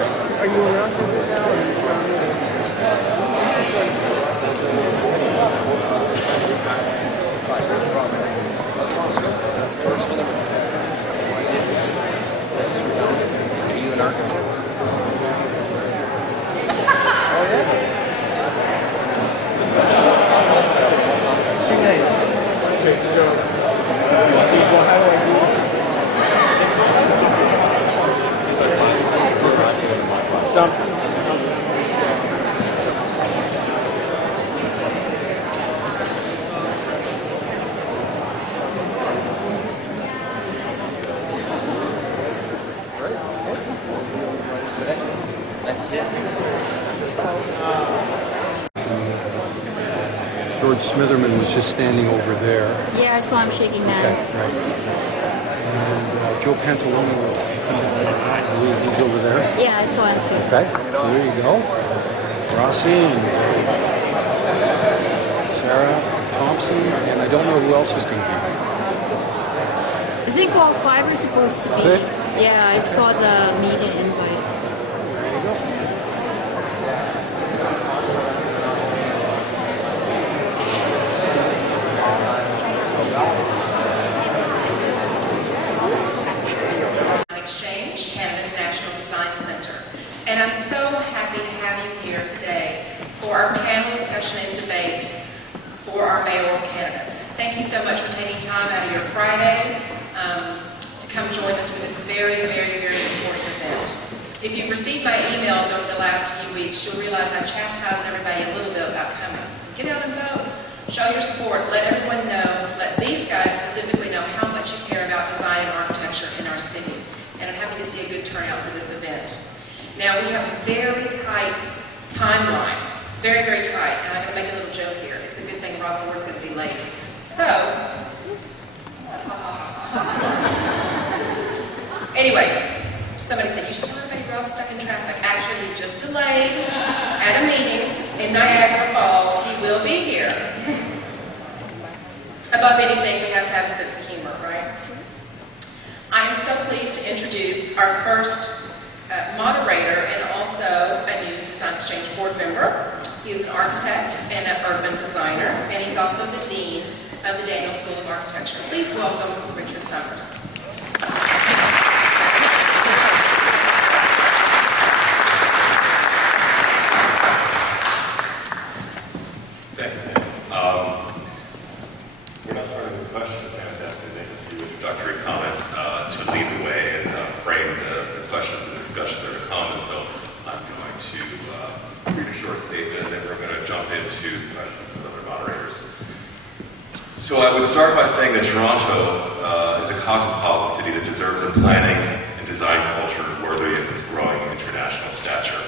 Are you around here now? Or are you around here? Are you an architect? Oh, yeah? Very nice. Okay, so, how do I do something? Nice to see you. George Smitherman was just standing over there. Yeah, I saw him shaking hands. Right. And Joe Pantalone, I believe he's over there. Yeah, I saw him too. Okay, so there you go. Rossi and Sarah Thompson, and I don't know who else is going to be. I think all five are supposed to be. Okay. Yeah, I saw the media invite. There you go. Exchange, Canada's National Design Center. And I'm so happy to have you here today for our panel discussion and debate for our mayoral candidates. Thank you so much for taking time out of your Friday to come join us for this very, very, very important event. If you've received my emails over the last few weeks, you'll realize I chastised everybody a little bit about coming. Get out and vote. Show your support. Let everyone know, let these guys specifically know how much you care about design and architecture in our city. And I'm happy to see a good turnout for this event. Now, we have a very tight timeline. Very, very tight. And I'm going to make a little joke here. It's a good thing Rob Ford's going to be late. So, anyway, somebody said, you should tell everybody Rob's stuck in traffic. Actually, he's just delayed at a meeting in Niagara Falls. He will be here. Above anything, we have to have a sense of humor, right? I am so pleased to introduce our first moderator and also a new Design Exchange board member. He is an architect and an urban designer, and he's also the dean of the Daniel School of Architecture. Please welcome Richard Summers. Thanks. We're not starting with questions. Sam has to make a few introductory comments to lead the way and frame the questions and the discussion that are to come. And so I'm going to read a short statement, and then we're going to jump into questions with other moderators. So I would start by saying that Toronto is a cosmopolitan city that deserves a planning and design culture worthy of its growing international stature.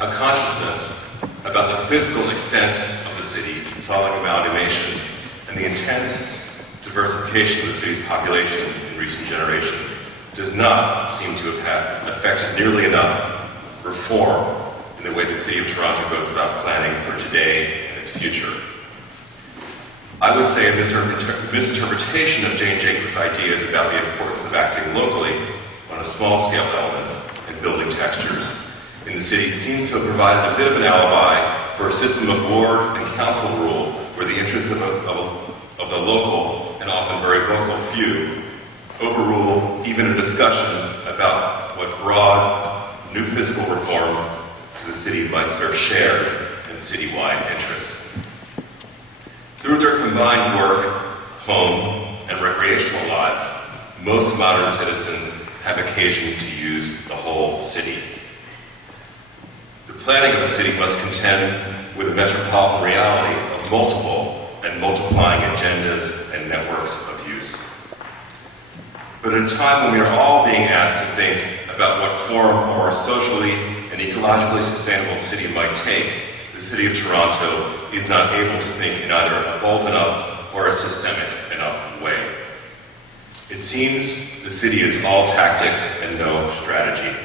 A consciousness about the physical extent of the city following amalgamation and the intense diversification of the city's population in recent generations does not seem to have affected nearly enough reform in the way the City of Toronto goes about planning for today and its future. I would say a misinterpretation of Jane Jacobs' ideas about the importance of acting locally on a small-scale elements and building textures in the city seems to have provided a bit of an alibi for a system of ward and council rule where the interests of the local and often very vocal few overrule even a discussion about what broad, new physical reforms to the city might serve shared and citywide interests. Through their combined work, home, and recreational lives, most modern citizens have occasion to use the whole city. The planning of a city must contend with a metropolitan reality of multiple and multiplying agendas and networks of use. But at a time when we are all being asked to think about what form a more socially and ecologically sustainable city might take, the City of Toronto is not able to think in either a bold enough or a systemic enough way. It seems the city is all tactics and no strategy.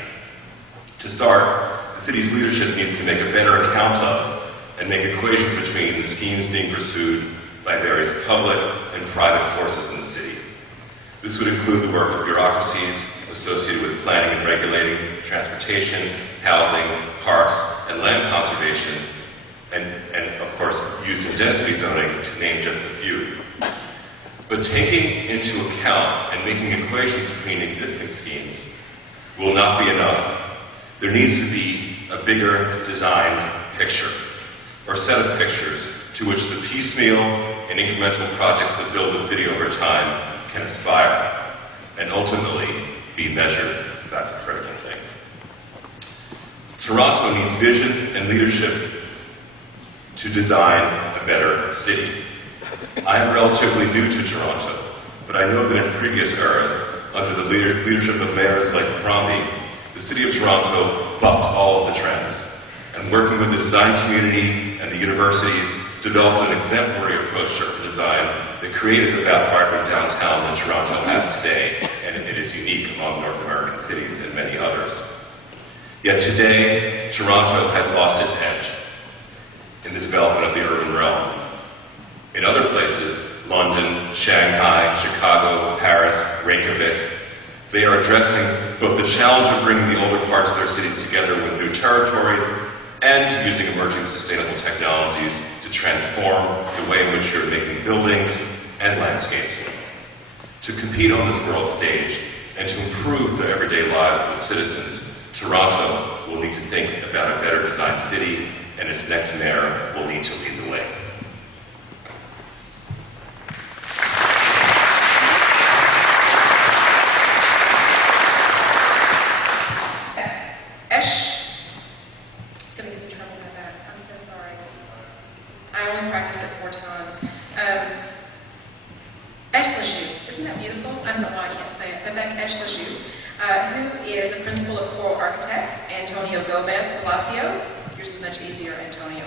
To start, the city's leadership needs to make a better account of and make equations between the schemes being pursued by various public and private forces in the city. This would include the work of bureaucracies associated with planning and regulating transportation, housing, parks, and land conservation, and of course, use and density zoning, to name just a few. But taking into account and making equations between existing schemes will not be enough. There needs to be a bigger design picture, or set of pictures, to which the piecemeal and incremental projects that build the city over time can aspire, and ultimately be measured, because that's a critical thing. Toronto needs vision and leadership to design a better city. I am relatively new to Toronto, but I know that in previous eras, under the leadership of mayors like Crombie, the City of Toronto bucked all of the trends, and working with the design community and the universities, developed an exemplary approach to urban design that created the vibrant downtown that Toronto has today, and it is unique among North American cities and many others. Yet today, Toronto has lost its edge in the development of the urban realm. In other places, London, Shanghai, Chicago, Paris, Reykjavik, they are addressing both the challenge of bringing the older parts of their cities together with new territories and using emerging sustainable technologies to transform the way in which you're making buildings and landscapes. To compete on this world stage and to improve the everyday lives of its citizens, Toronto will need to think about a better designed city, and its next mayor will need to lead the way. Who is the principal of Coral Architects, Antonio Gomez Palacio. Yours is much easier, Antonio,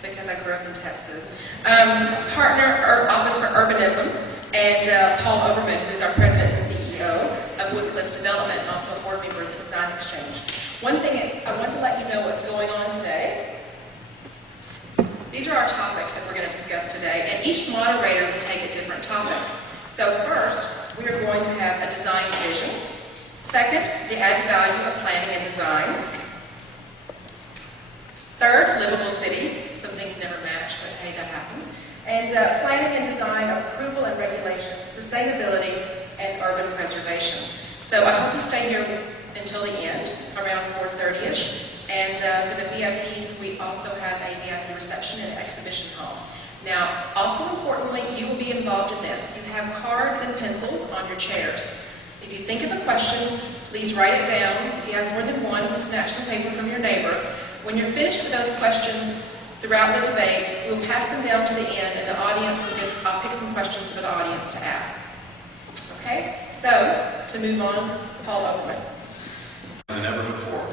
because I grew up in Texas. Partner or Office for Urbanism, and Paul Oberman, who's our president and CEO of Woodcliff Development, and also a board member of the Design Exchange. One thing is, I want to let you know what's going on today. These are our topics that we're going to discuss today, and each moderator will take a different topic. So first, we are going to have a design vision. Second, the added value of planning and design. Third, livable city. Some things never match, but hey, that happens. And planning and design, approval and regulation, sustainability, and urban preservation. So I hope you stay here until the end, around 4:30ish. And for the VIPs, we also have a VIP reception and exhibition hall. Now, also importantly, you will be involved in this. You have cards and pencils on your chairs. If you think of a question, please write it down. If you have more than one, snatch some paper from your neighbor. When you're finished with those questions throughout the debate, we'll pass them down to the end, and the audience will I'll pick some questions for the audience to ask. Okay? So, to move on, Paul Oberman. Than ever before.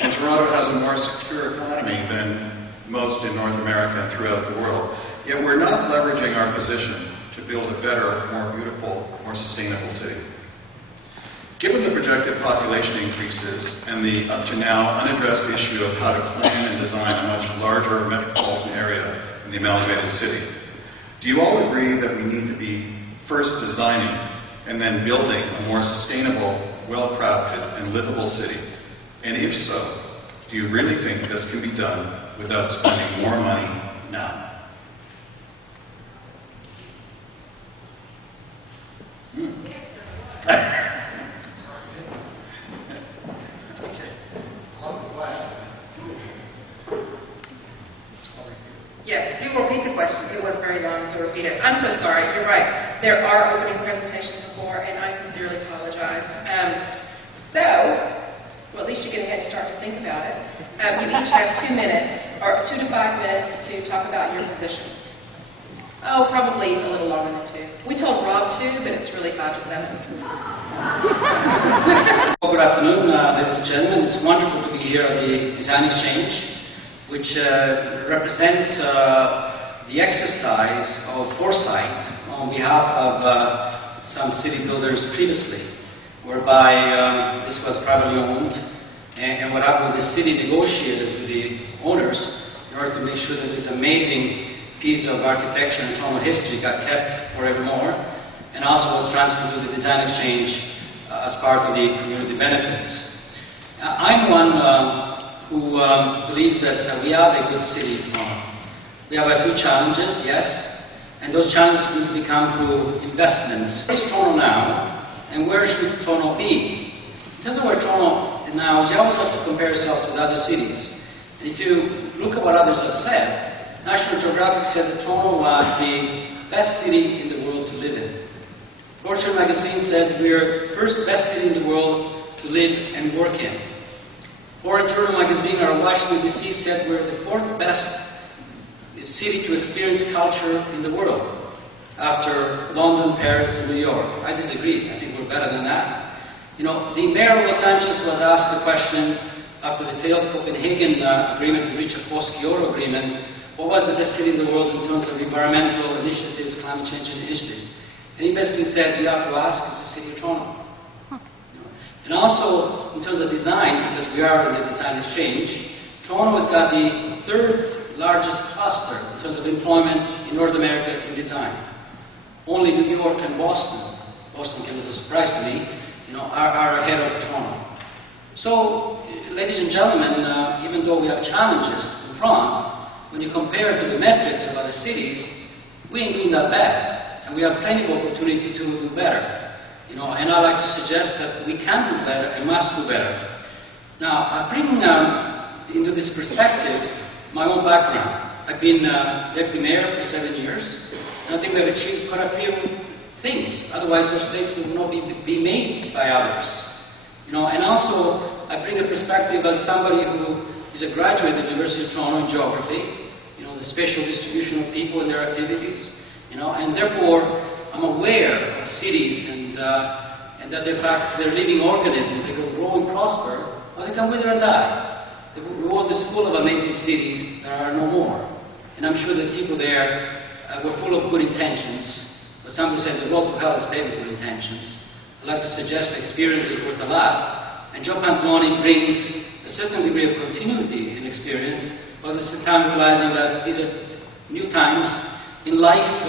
And Toronto has a more secure economy than most in North America and throughout the world. Yet we're not leveraging our position to build a better, more beautiful, more sustainable city. Given the projected population increases and the up to now unaddressed issue of how to plan and design a much larger metropolitan area in the amalgamated city, do you all agree that we need to be first designing and then building a more sustainable, well-crafted, and livable city? And if so, do you really think this can be done without spending more money now? Yes, if you repeat the question, it was very long if you repeat it. I'm so sorry, you're right. There are opening presentations before, and I sincerely apologize. Well, at least you get a head start to think about it. You each have 2 minutes, or 2 to 5 minutes to talk about your position. Oh, probably a little longer than 2. We told Rob 2, but it's really 5 to 7. Well, good afternoon, ladies and gentlemen. It's wonderful to be here at the Design Exchange, which represents the exercise of foresight on behalf of some city builders previously, whereby this was privately owned, and what happened, the city negotiated with the owners in order to make sure that this amazing piece of architecture and Toronto history got kept forevermore, and also was transferred to the Design Exchange as part of the community benefits. I'm one who believes that we have a good city in Toronto. We have a few challenges, yes, and those challenges need to become through investments. Where is Toronto now, and where should Toronto be? In terms of where Toronto is now, you always have to compare yourself with other cities. And if you look at what others have said, National Geographic said that Toronto was the best city in the world to live in. Fortune magazine said we are the first best city in the world to live and work in. Foreign Journal magazine out of Washington, D.C. said we're the fourth best city to experience culture in the world, after London, Paris, and New York. I disagree. I think we're better than that. You know, the mayor of Los Angeles was asked the question after the failed Copenhagen agreement to reach a post-Kyoto agreement, what was the best city in the world in terms of environmental initiatives, climate change initiative? And he basically said, you have to ask, is the city of Toronto. And also, in terms of design, because we are in the design exchange, Toronto has got the third largest cluster in terms of employment in North America in design. Only New York and Boston came as a surprise to me, are ahead of Toronto. So, ladies and gentlemen, even though we have challenges in front, when you compare it to the metrics of other cities, we ain't doing that bad, and we have plenty of opportunity to do better. And I like to suggest that we can do better and must do better. Now, I bring into this perspective my own background. I've been deputy mayor for 7 years, and I think we've achieved quite a few things. Otherwise, those things would not be made by others. And also, I bring a perspective as somebody who is a graduate of the University of Toronto in geography, the spatial distribution of people and their activities, and therefore, I'm aware of cities and that in fact they're living organisms. They can grow and prosper, or they can wither and die. The world is full of amazing cities that are no more. And I'm sure that people there were full of good intentions, but some would say the road to hell is paved with good intentions. I'd like to suggest the experience is worth a lot, and Joe Pantalone brings a certain degree of continuity in experience, but at the same time realizing that these are new times in life.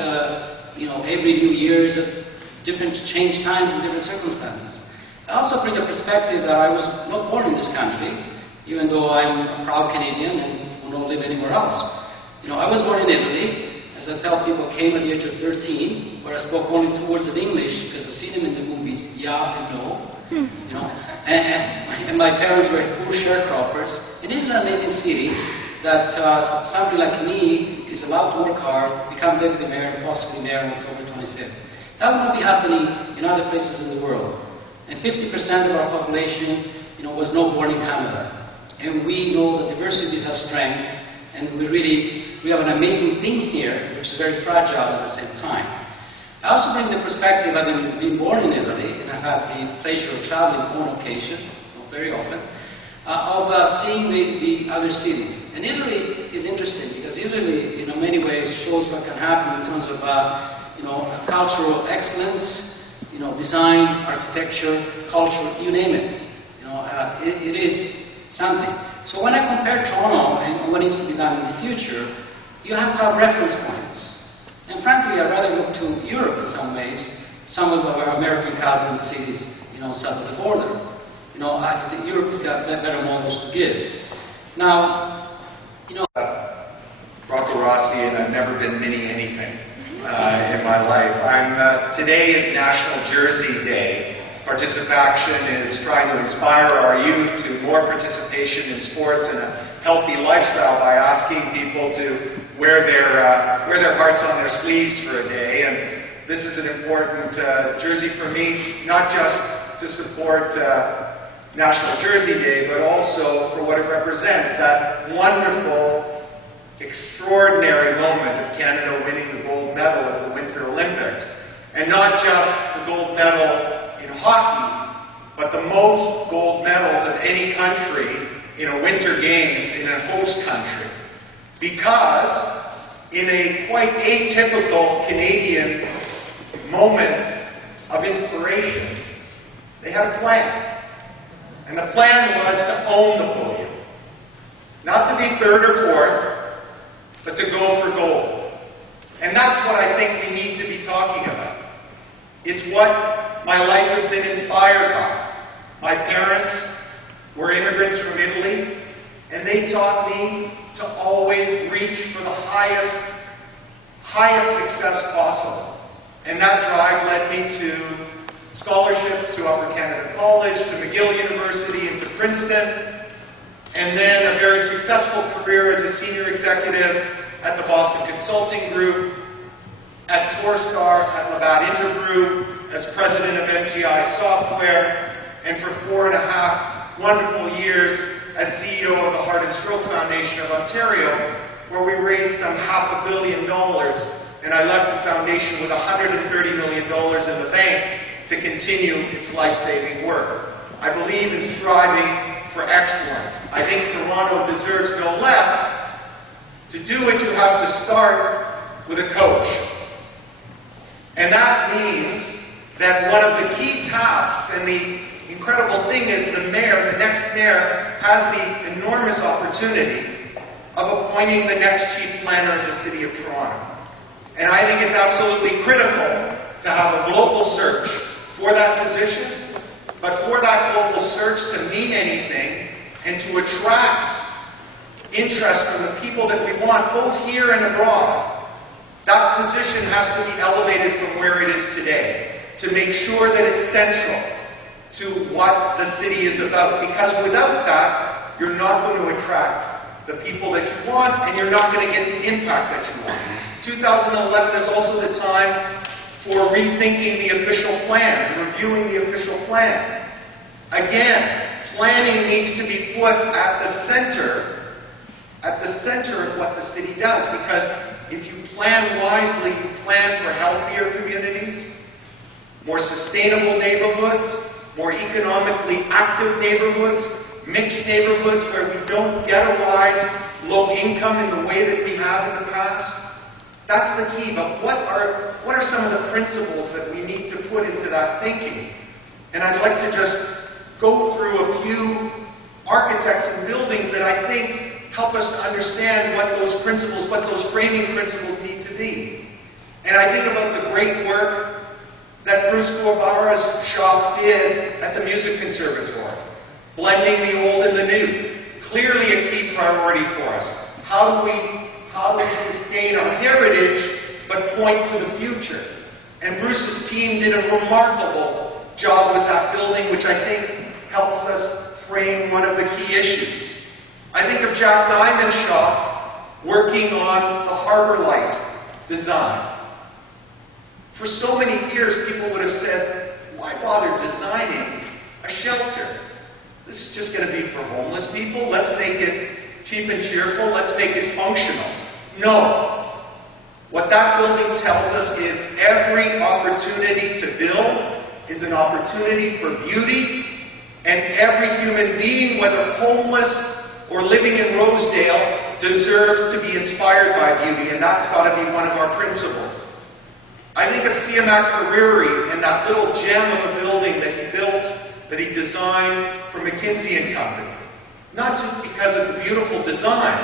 Every new year is a different change times and different circumstances. I also bring a perspective that I was not born in this country, even though I'm a proud Canadian and will not live anywhere else. I was born in Italy. As I tell people, I came at the age of 13, where I spoke only 2 words of English because I've seen them in the movies, yeah and no. And my parents were poor sharecroppers. It is an amazing city that somebody like me is allowed to work hard, become deputy mayor, and possibly mayor on October 25th. That would not be happening in other places in the world. And 50% of our population, was not born in Canada. And we know that diversity is our strength, and we have an amazing thing here, which is very fragile at the same time. I also bring the perspective, I've been born in Italy, and I've had the pleasure of traveling on occasion, not very often, of seeing the other cities. And Italy is interesting because Italy, in many ways, shows what can happen in terms of, cultural excellence, design, architecture, culture, you name it. It is something. So when I compare Toronto and what needs to be done in the future, you have to have reference points. And frankly, I'd rather look to Europe in some ways, some of our American cousin cities, south of the border. Europe's got better models to give. Now, Rocco Rossi, and I've never been mini anything in my life. Today is National Jersey Day. Participation is trying to inspire our youth to more participation in sports and a healthy lifestyle by asking people to wear their hearts on their sleeves for a day. And this is an important jersey for me, not just to support National Jersey Day, but also for what it represents, that wonderful, extraordinary moment of Canada winning the gold medal at the Winter Olympics. And not just the gold medal in hockey, but the most gold medals of any country in a Winter Games in a host country. Because in a quite atypical Canadian moment of inspiration, they had a plan. And the plan was to own the podium. Not to be third or fourth, but to go for gold. And that's what I think we need to be talking about. It's what my life has been inspired by. My parents were immigrants from Italy, and they taught me to always reach for the highest success possible. And that drive led me to scholarships to Upper Canada College, to McGill University, and to Princeton, and then a very successful career as a senior executive at the Boston Consulting Group, at Torstar, at Labatt Intergroup, as president of MGI Software, and for 4.5 wonderful years as CEO of the Heart and Stroke Foundation of Ontario, where we raised some $500 million, and I left the foundation with $130 million in the bank to continue its life-saving work. I believe in striving for excellence. I think Toronto deserves no less. To do it, you have to start with a coach. And that means that one of the key tasks, and the incredible thing is the mayor, the next mayor, has the enormous opportunity of appointing the next chief planner of the City of Toronto. And I think it's absolutely critical to have a global search for that position, but for that global search to mean anything and to attract interest from the people that we want, both here and abroad, that position has to be elevated from where it is today to make sure that it's central to what the city is about. Because without that, you're not going to attract the people that you want, and you're not going to get the impact that you want. 2011 is also the time for rethinking the official plan, reviewing the official plan. Again, planning needs to be put at the center of what the city does, because if you plan wisely, you plan for healthier communities, more sustainable neighborhoods, more economically active neighborhoods, mixed neighborhoods where we don't ghettoize low income in the way that we have in the past. That's the key. But what are some of the principles that we need to put into that thinking? And I'd like to just go through a few architects and buildings that I think help us to understand what those principles, what those framing principles need to be. And I think about the great work that Bruce Corbara's shop did at the Music Conservatory, blending the old and the new. Clearly a key priority for us. How do we sustain our heritage but point to the future? And Bruce's team did a remarkable job with that building, which I think helps us frame one of the key issues. I think of Jack Diamond's shop working on the Harbor Light design. For so many years, people would have said, why bother designing a shelter? This is just going to be for homeless people. Let's make it cheap and cheerful. Let's make it functional. No. What that building tells us is every opportunity to build is an opportunity for beauty, and every human being, whether homeless or living in Rosedale, deserves to be inspired by beauty, and that's got to be one of our principles. I think of Siamak Hariri and that little gem of a building that he built, that he designed for McKinsey & Company. Not just because of the beautiful design,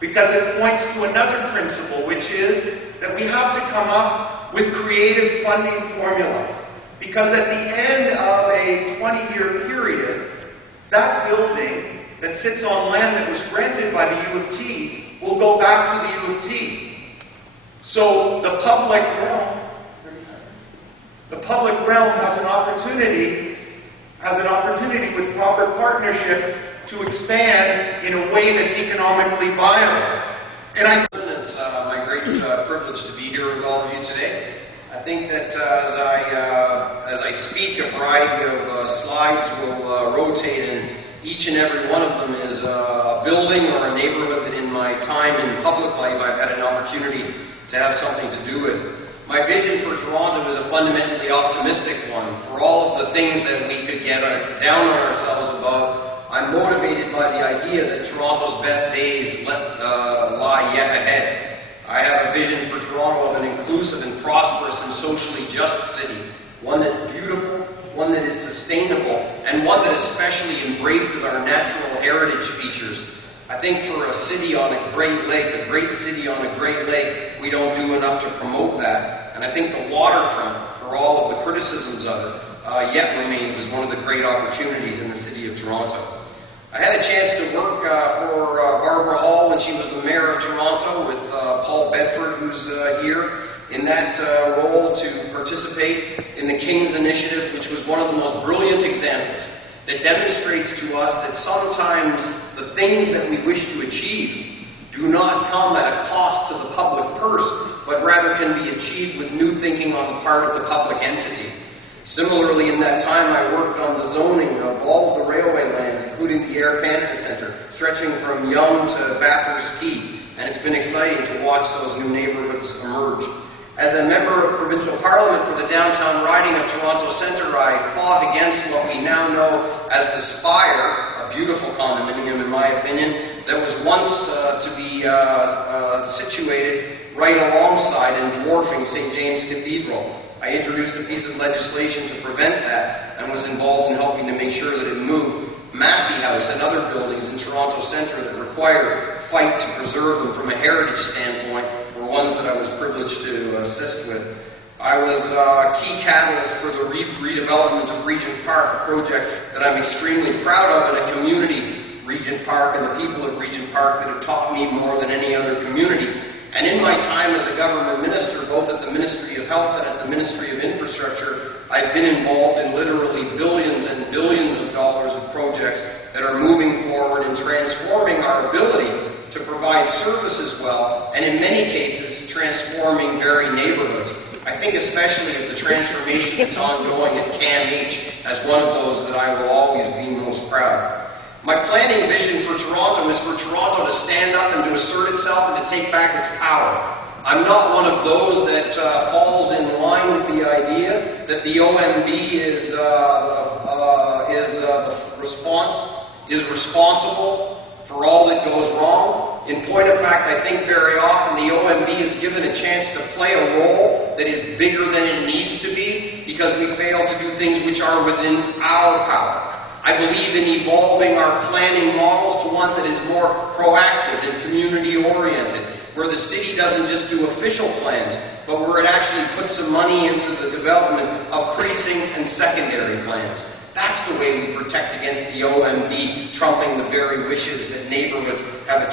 because it points to another principle, which is that we have to come up with creative funding formulas. Because at the end of a 20-year period, that building that sits on land that was rented by the U of T will go back to the U of T. So the public realm has an opportunity with proper partnerships to expand in a way that's economically viable. And it's my great privilege to be here with all of you today. I think that as I speak, a variety of slides will rotate, and each and every one of them is a building or a neighborhood that in my time in public life I've had an opportunity to have something to do with. My vision for Toronto is a fundamentally optimistic one. For all of the things that we could get down on ourselves about, I'm motivated by the idea that Toronto's best days lie yet ahead. I have a vision for Toronto of an inclusive and prosperous and socially just city. One that's beautiful, one that is sustainable, and one that especially embraces our natural heritage features. I think for a city on a great lake, a great city on a great lake, we don't do enough to promote that. And I think the waterfront, for all of the criticisms of it, yet remains as one of the great opportunities in the city of Toronto. I had a chance to work for Barbara Hall when she was the mayor of Toronto with Paul Bedford, who's here, in that role to participate in the King's Initiative, which was one of the most brilliant examples that demonstrates to us that sometimes the things that we wish to achieve do not come at a cost to the public purse, but rather can be achieved with new thinking on the part of the public entity. Similarly, in that time, I worked on the zoning of all of the railway lands, including the Air Canada Centre, stretching from Yonge to Bathurst Quay, and it's been exciting to watch those new neighbourhoods emerge. As a member of provincial parliament for the downtown riding of Toronto Centre, I fought against what we now know as the Spire, a beautiful condominium in my opinion, that was once to be situated right alongside and dwarfing St. James Cathedral. I introduced a piece of legislation to prevent that and was involved in helping to make sure that it moved. Massey House and other buildings in Toronto Centre that require fight to preserve them from a heritage standpoint were ones that I was privileged to assist with. I was a key catalyst for the redevelopment of Regent Park, a project that I'm extremely proud of, and a community, Regent Park, and the people of Regent Park that have taught me more than any other community. And in my time as a government minister, both at the Ministry of Health and at the Ministry of Infrastructure, I've been involved in literally billions and billions of dollars of projects that are moving forward and transforming our ability to provide services well, and in many cases, transforming very neighborhoods. I think especially of the transformation that's ongoing at CAMH as one of those that I will always be most proud of. My planning vision for Toronto is for Toronto to stand up and to assert itself and to take back its power. I'm not one of those that falls in line with the idea that the OMB is responsible for all that goes wrong. In point of fact, I think very often the OMB is given a chance to play a role that is bigger than it needs to be because we fail to do things which are within our power. I believe in evolving our planning models to one that is more proactive and community-oriented, where the city doesn't just do official plans, but where it actually puts some money into the development of precinct and secondary plans. That's the way we protect against the OMB trumping the very wishes that neighborhoods have a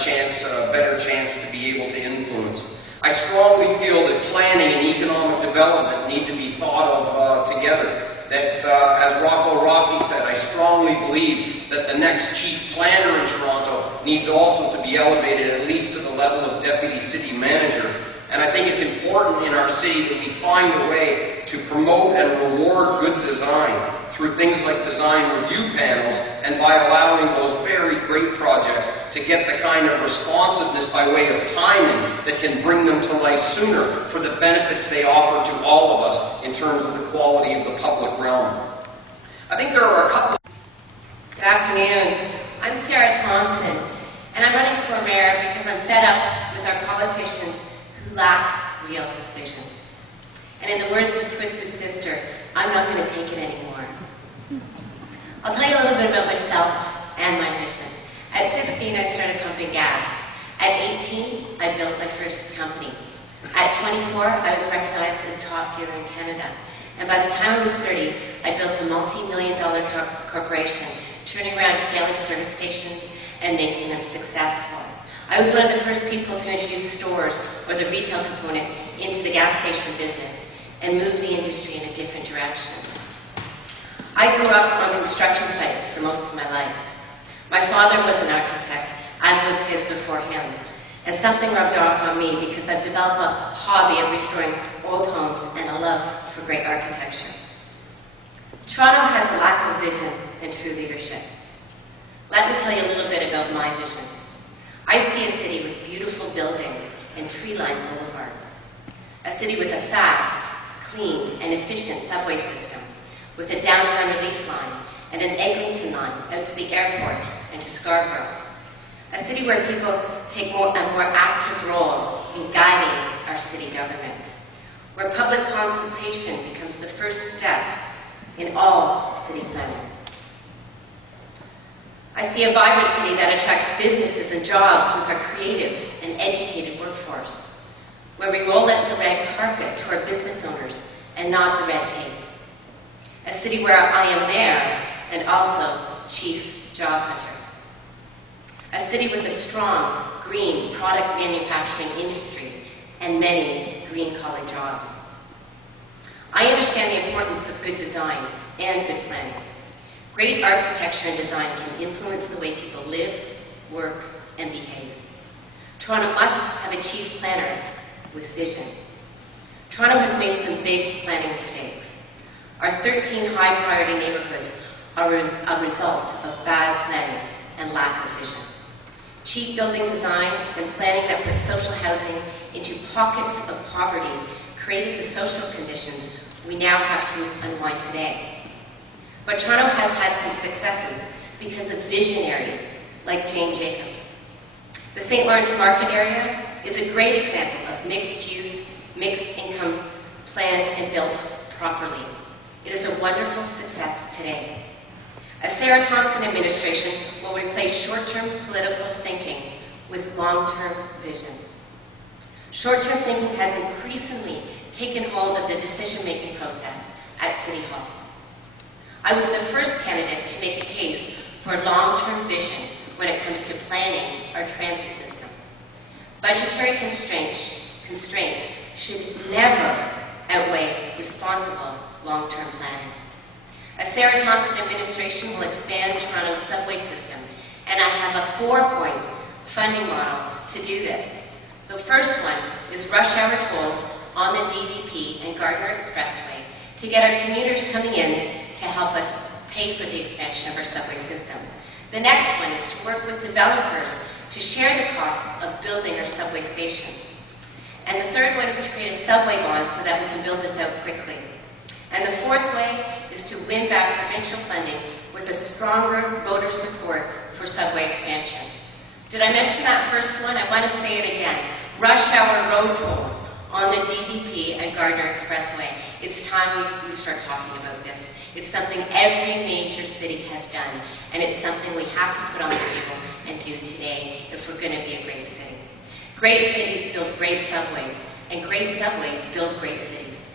better chance to be able to influence. I strongly feel that planning and economic development need to be thought of together. That, as Rocco Rossi said, I strongly believe that the next chief planner in Toronto needs also to be elevated at least to the level of deputy city manager. And I think it's important in our city that we find a way to promote and reward good design through things like design review panels and by allowing those very great projects to get the kind of responsiveness by way of timing that can bring them to life sooner for the benefits they offer to all of us in terms of the quality of the public realm. I think there are a couple. Good afternoon. I'm Sarah Thompson, and I'm running for mayor because I'm fed up with our politicians who lack real vision. And in the words of Twisted Sister, I'm not going to take it anymore. I'll tell you a little bit about myself and my vision. At 16, I started pumping gas. At 18, I built my first company. At 24, I was recognized as top dealer in Canada. And by the time I was 30, I built a multi-million-dollar corporation, turning around failing service stations and making them successful. I was one of the first people to introduce stores or the retail component into the gas station business and move the industry in a different direction. I grew up on construction sites for most of my life. My father was an architect, as was his before him, and something rubbed off on me because I've developed a hobby of restoring old homes and a love for great architecture. Toronto has a lack of vision and true leadership. Let me tell you a little bit about my vision. I see a city with beautiful buildings and tree-lined boulevards. A city with a fast, clean, and efficient subway system, with a downtown relief line and an Eglinton line out to the airport and to Scarborough. A city where people take a more active role in guiding our city government, where public consultation becomes the first step in all city planning. I see a vibrant city that attracts businesses and jobs with a creative and educated workforce, where we roll out the red carpet to our business owners and not the red tape. A city where I am mayor and also chief job hunter. city with a strong green product manufacturing industry and many green-collar jobs. I understand the importance of good design and good planning. Great architecture and design can influence the way people live, work, and behave. Toronto must have a chief planner with vision. Toronto has made some big planning mistakes. Our 13 high-priority neighborhoods are a result of bad planning and lack of vision. Cheap building design and planning that puts social housing into pockets of poverty created the social conditions we now have to unwind today. But Toronto has had some successes because of visionaries like Jane Jacobs. The St. Lawrence Market area is a great example of mixed use, mixed income, planned and built properly. It is a wonderful success today. A Sarah Thompson administration will replace short-term political thinking with long-term vision. Short-term thinking has increasingly taken hold of the decision-making process at City Hall. I was the first candidate to make a case for long-term vision when it comes to planning our transit system. Budgetary constraints should never outweigh responsible long-term planning. A Sarah Thompson administration will expand Toronto's subway system, and I have a 4-point funding model to do this. The first one is rush hour tolls on the DVP and Gardner Expressway to get our commuters coming in to help us pay for the expansion of our subway system. The next one is to work with developers to share the cost of building our subway stations. And the third one is to create a subway bond so that we can build this out quickly. And the fourth way is to win back provincial funding with a stronger voter support for subway expansion. Did I mention that first one? I want to say it again. Rush hour road tolls on the DVP and Gardner Expressway. It's time we start talking about this. It's something every major city has done, and it's something we have to put on the table and do today if we're going to be a great city. Great cities build great subways, and great subways build great cities.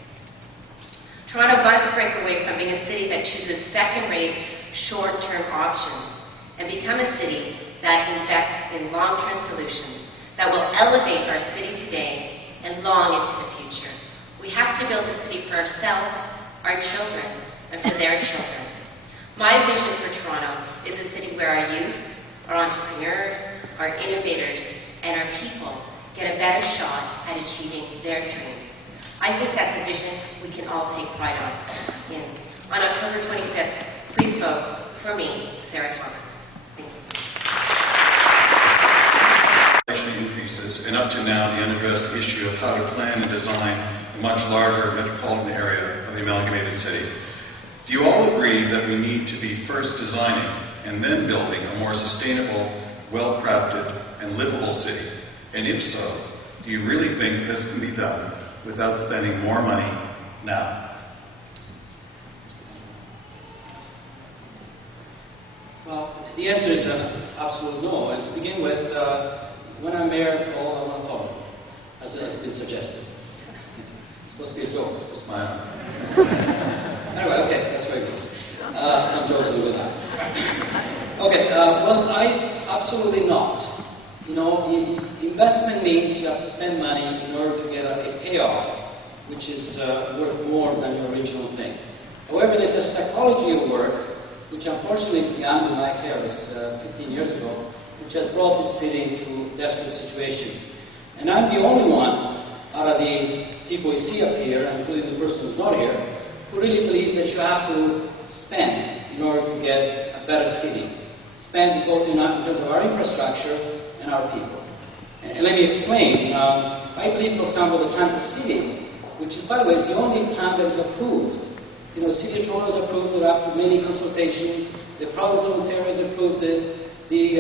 Toronto must break away from being a city that chooses second-rate, short-term options and become a city that invests in long-term solutions that will elevate our city today and long into the future. We have to build a city for ourselves, our children, and for their children. My vision for Toronto is a city where our youth, our entrepreneurs, our innovators, and our people get a better shot at achieving their dreams. I think that's a vision we can all take pride in. On October 25th, please vote for me, Sarah Thompson. Increases, and up to now, the unaddressed issue of how to plan and design a much larger metropolitan area of the amalgamated city. Do you all agree that we need to be first designing and then building a more sustainable, well-crafted, and livable city? And if so, do you really think this can be done without spending more money now? Well, the answer is an absolute no. And to begin with, when I'm mayor, Paul, I'm not calling, as has been suggested. It's supposed to be a joke, it's supposed to smile. Anyway, okay, that's where it goes. Some jokes will do that. Okay, well, I absolutely not. You know, investment means you have to spend money in order to get a payoff, which is worth more than your original thing. However, there's a psychology of work, which unfortunately began with Mike Harris 15 years ago, which has brought this city into a desperate situation. And I'm the only one out of the people we see up here, including the person who's not here, who really believes that you have to spend in order to get a better city. Spend both in terms of our infrastructure and our people. And let me explain. I believe, for example, the Transit City, which is, by the way, is the only plan that is approved. You know, the City of Toronto has approved it after many consultations. The province of Ontario has approved it. The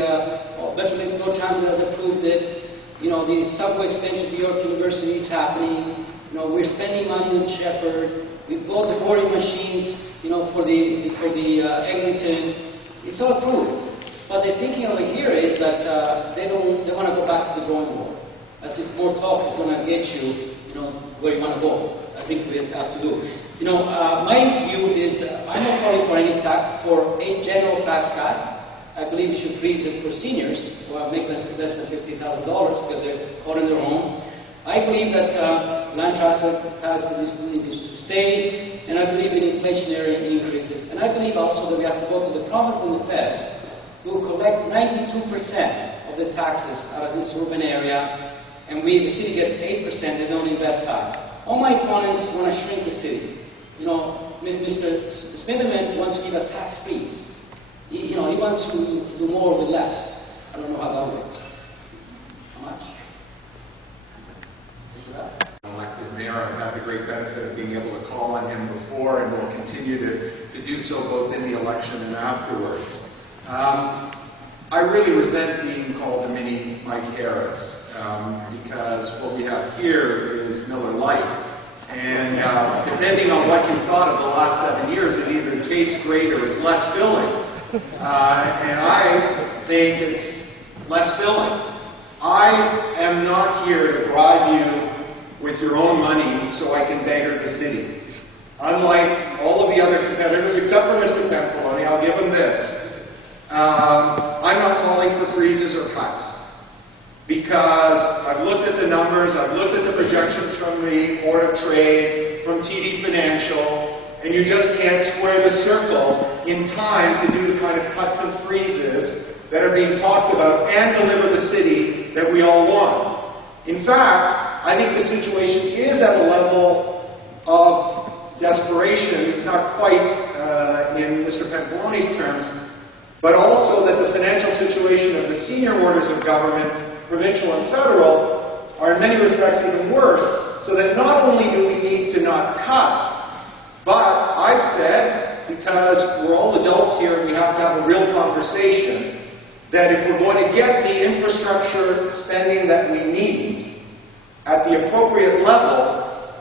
Metrolinx Go Transit has approved it. You know, the subway extension to York University is happening. You know, we're spending money on Shepherd. We bought the boarding machines, you know, for the Eglinton. It's all approved. But the thinking over here is that they want to go back to the drawing board, as if more talk is going to get you, you know, where you want to go. I think we have to do. You know, my view is I'm not calling for a general tax cut. I believe we should freeze it for seniors who make less than $50,000 because they're caught in their home. I believe that land transfer taxes need to stay, and I believe in inflationary increases. And I believe also that we have to go to the province and the feds who collect 92% of the taxes out of this urban area, and the city gets 8%, they don't invest back. All my opponents want to shrink the city. You know, Mr. Smitherman wants to give a tax freeze. He wants to do more with less. I don't know how that works. How much? Elected mayor, I've had the great benefit of being able to call on him before, and will continue to do so both in the election and afterwards. I really resent being called a mini Mike Harris, because what we have here is Miller Lite. And depending on what you thought of the last 7 years, it either tastes great or is less filling. And I think it's less filling. I am not here to bribe you with your own money so I can beggar the city. Unlike all of the other competitors, except for Mr. Pantalone, I'll give him this. I'm not calling for freezes or cuts, because I've looked at the numbers, I've looked at the projections from the Board of Trade, from TD Financial, and you just can't square the circle in time to do the kind of cuts and freezes that are being talked about and deliver the city that we all want. In fact, I think the situation is at a level of desperation, not quite in Mr. Pantalone's terms, but also that the financial situation of the senior orders of government, provincial and federal, are in many respects even worse, so that not only do we need to not cut, but I've said, because we're all adults here and we have to have a real conversation, that if we're going to get the infrastructure spending that we need at the appropriate level,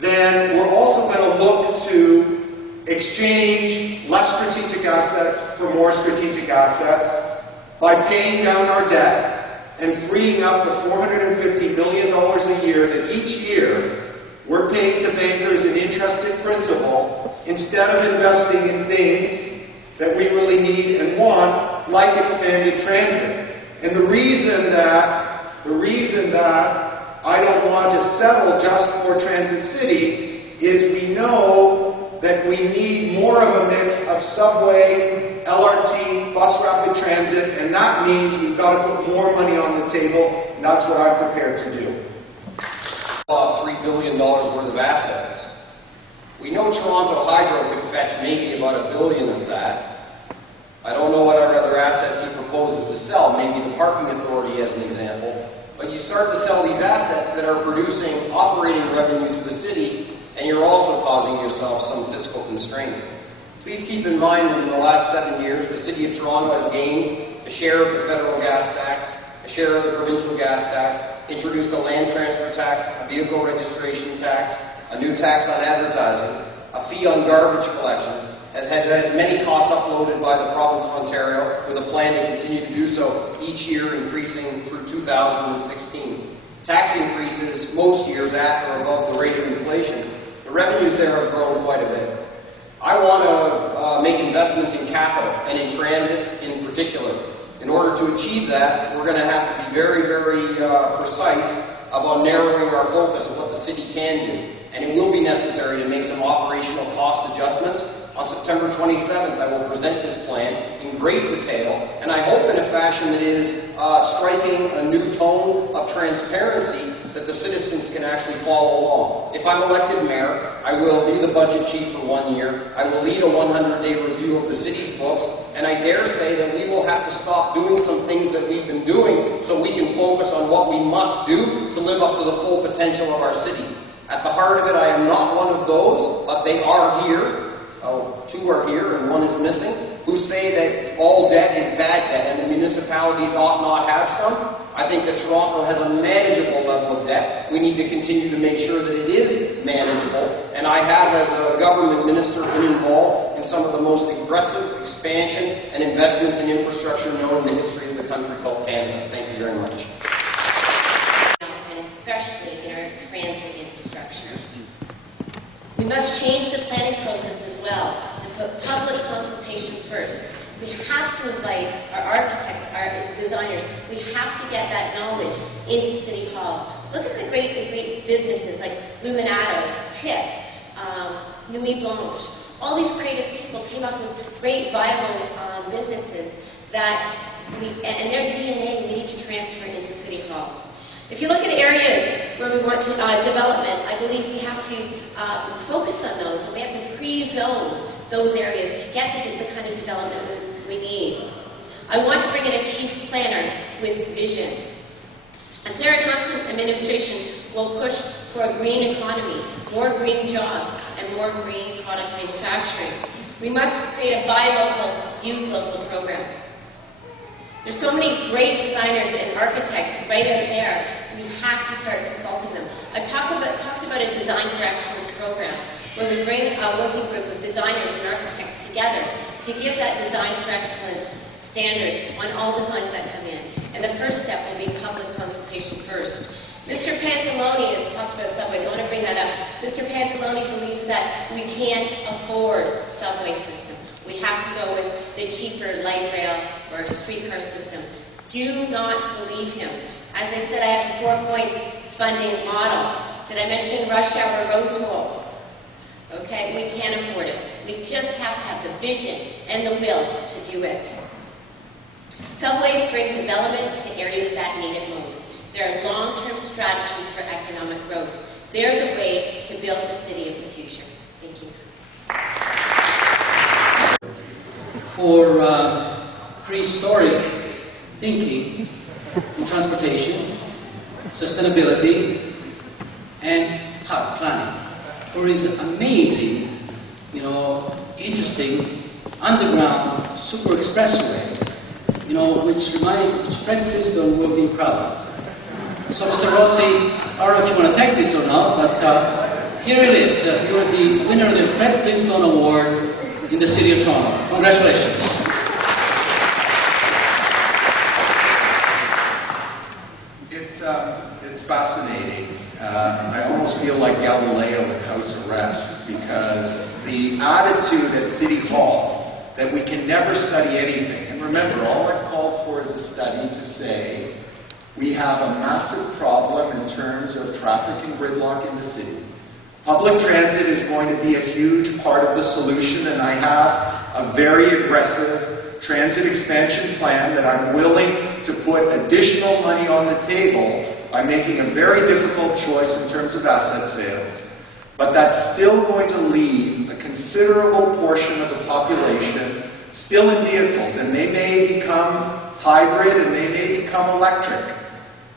then we're also going to look to exchange less strategic assets for more strategic assets by paying down our debt and freeing up the $450 million a year that each year we're paying to bankers in interest and principal, instead of investing in things that we really need and want, like expanded transit. And the reason that I don't want to settle just for Transit City is we know that we need more of a mix of subway, LRT, bus rapid transit, and that means we've got to put more money on the table, and that's what I'm prepared to do. $3 billion worth of assets. We know Toronto Hydro could fetch maybe about $1 billion of that. I don't know what other assets he proposes to sell, maybe the parking authority as an example. But you start to sell these assets that are producing operating revenue to the city, and you're also causing yourself some fiscal constraint. Please keep in mind that in the last 7 years, the City of Toronto has gained a share of the federal gas tax, a share of the provincial gas tax, introduced a land transfer tax, a vehicle registration tax, a new tax on advertising, a fee on garbage collection, has had many costs uploaded by the province of Ontario, with a plan to continue to do so each year, increasing through 2016. Tax increases most years at or above the rate of inflation. The revenues there have grown quite a bit. I want to make investments in capital and in transit in particular. In order to achieve that, we're going to have to be very, very precise about narrowing our focus of what the city can do. And it will be necessary to make some operational cost adjustments. On September 27th, I will present this plan in great detail, and I hope in a fashion that is striking a new tone of transparency that the citizens can actually follow along. If I'm elected mayor, I will be the budget chief for 1 year. I will lead a 100-day review of the city's books, and I dare say that we will have to stop doing some things that we've been doing so we can focus on what we must do to live up to the full potential of our city. At the heart of it, I am not one of those, but they are here. Oh, 2 are here and 1 is missing, who say that all debt is bad debt and the municipalities ought not have some. I think that Toronto has a manageable level of debt. We need to continue to make sure that it is manageable. And I have, as a government minister, been involved in some of the most aggressive expansion and investments in infrastructure known in the history of the country called Canada. Thank you very much. And especially in our transit infrastructure. We must change the planning process as well and put public consultation first. We have to invite our architects, our designers, we have to get that knowledge into City Hall. Look at the great businesses like Luminato, TIFF, Nuit Blanche. All these creative people came up with great, viable businesses that and their DNA we need to transfer into City Hall. If you look at areas where we want to development, I believe we have to focus on those, and we have to pre-zone those areas to get the kind of development we need. I want to bring in a chief planner with vision. A Sarah Thompson administration will push for a green economy, more green jobs, and more green product manufacturing. We must create a buy local, use local program. There's so many great designers and architects right out there. We have to start consulting them. I've talked about a Design for Excellence program where we bring a working group of designers and architects together to give that Design for Excellence standard on all designs that come in. And the first step will be public consultation first. Mr. Pantalone has talked about subways. I want to bring that up. Mr. Pantalone believes that we can't afford subway system. We have to go with the cheaper light rail or streetcar system. Do not believe him. As I said, I have a 4-point funding model. Did I mention rush hour road tolls? Okay, we can't afford it. We just have to have the vision and the will to do it. Subways bring development to areas that need it most. They're a long-term strategy for economic growth. They're the way to build the city of the future. Thank you. For prehistoric thinking in transportation, sustainability, and park planning. For his amazing, interesting underground super expressway, which Fred Flintstone will be proud of. So, Mr. Rossi, I don't know if you want to take this or not, but here it is. You're the winner of the Fred Flintstone Award in the City of Toronto. Congratulations. It's fascinating. I almost feel like Galileo in house arrest because the attitude at City Hall that we can never study anything. And remember, all I've called for is a study to say we have a massive problem in terms of traffic and gridlock in the city. Public transit is going to be a huge part of the solution, and I have a very aggressive transit expansion plan that I'm willing to put additional money on the table by making a very difficult choice in terms of asset sales. But that's still going to leave a considerable portion of the population still in vehicles, and they may become hybrid and they may become electric.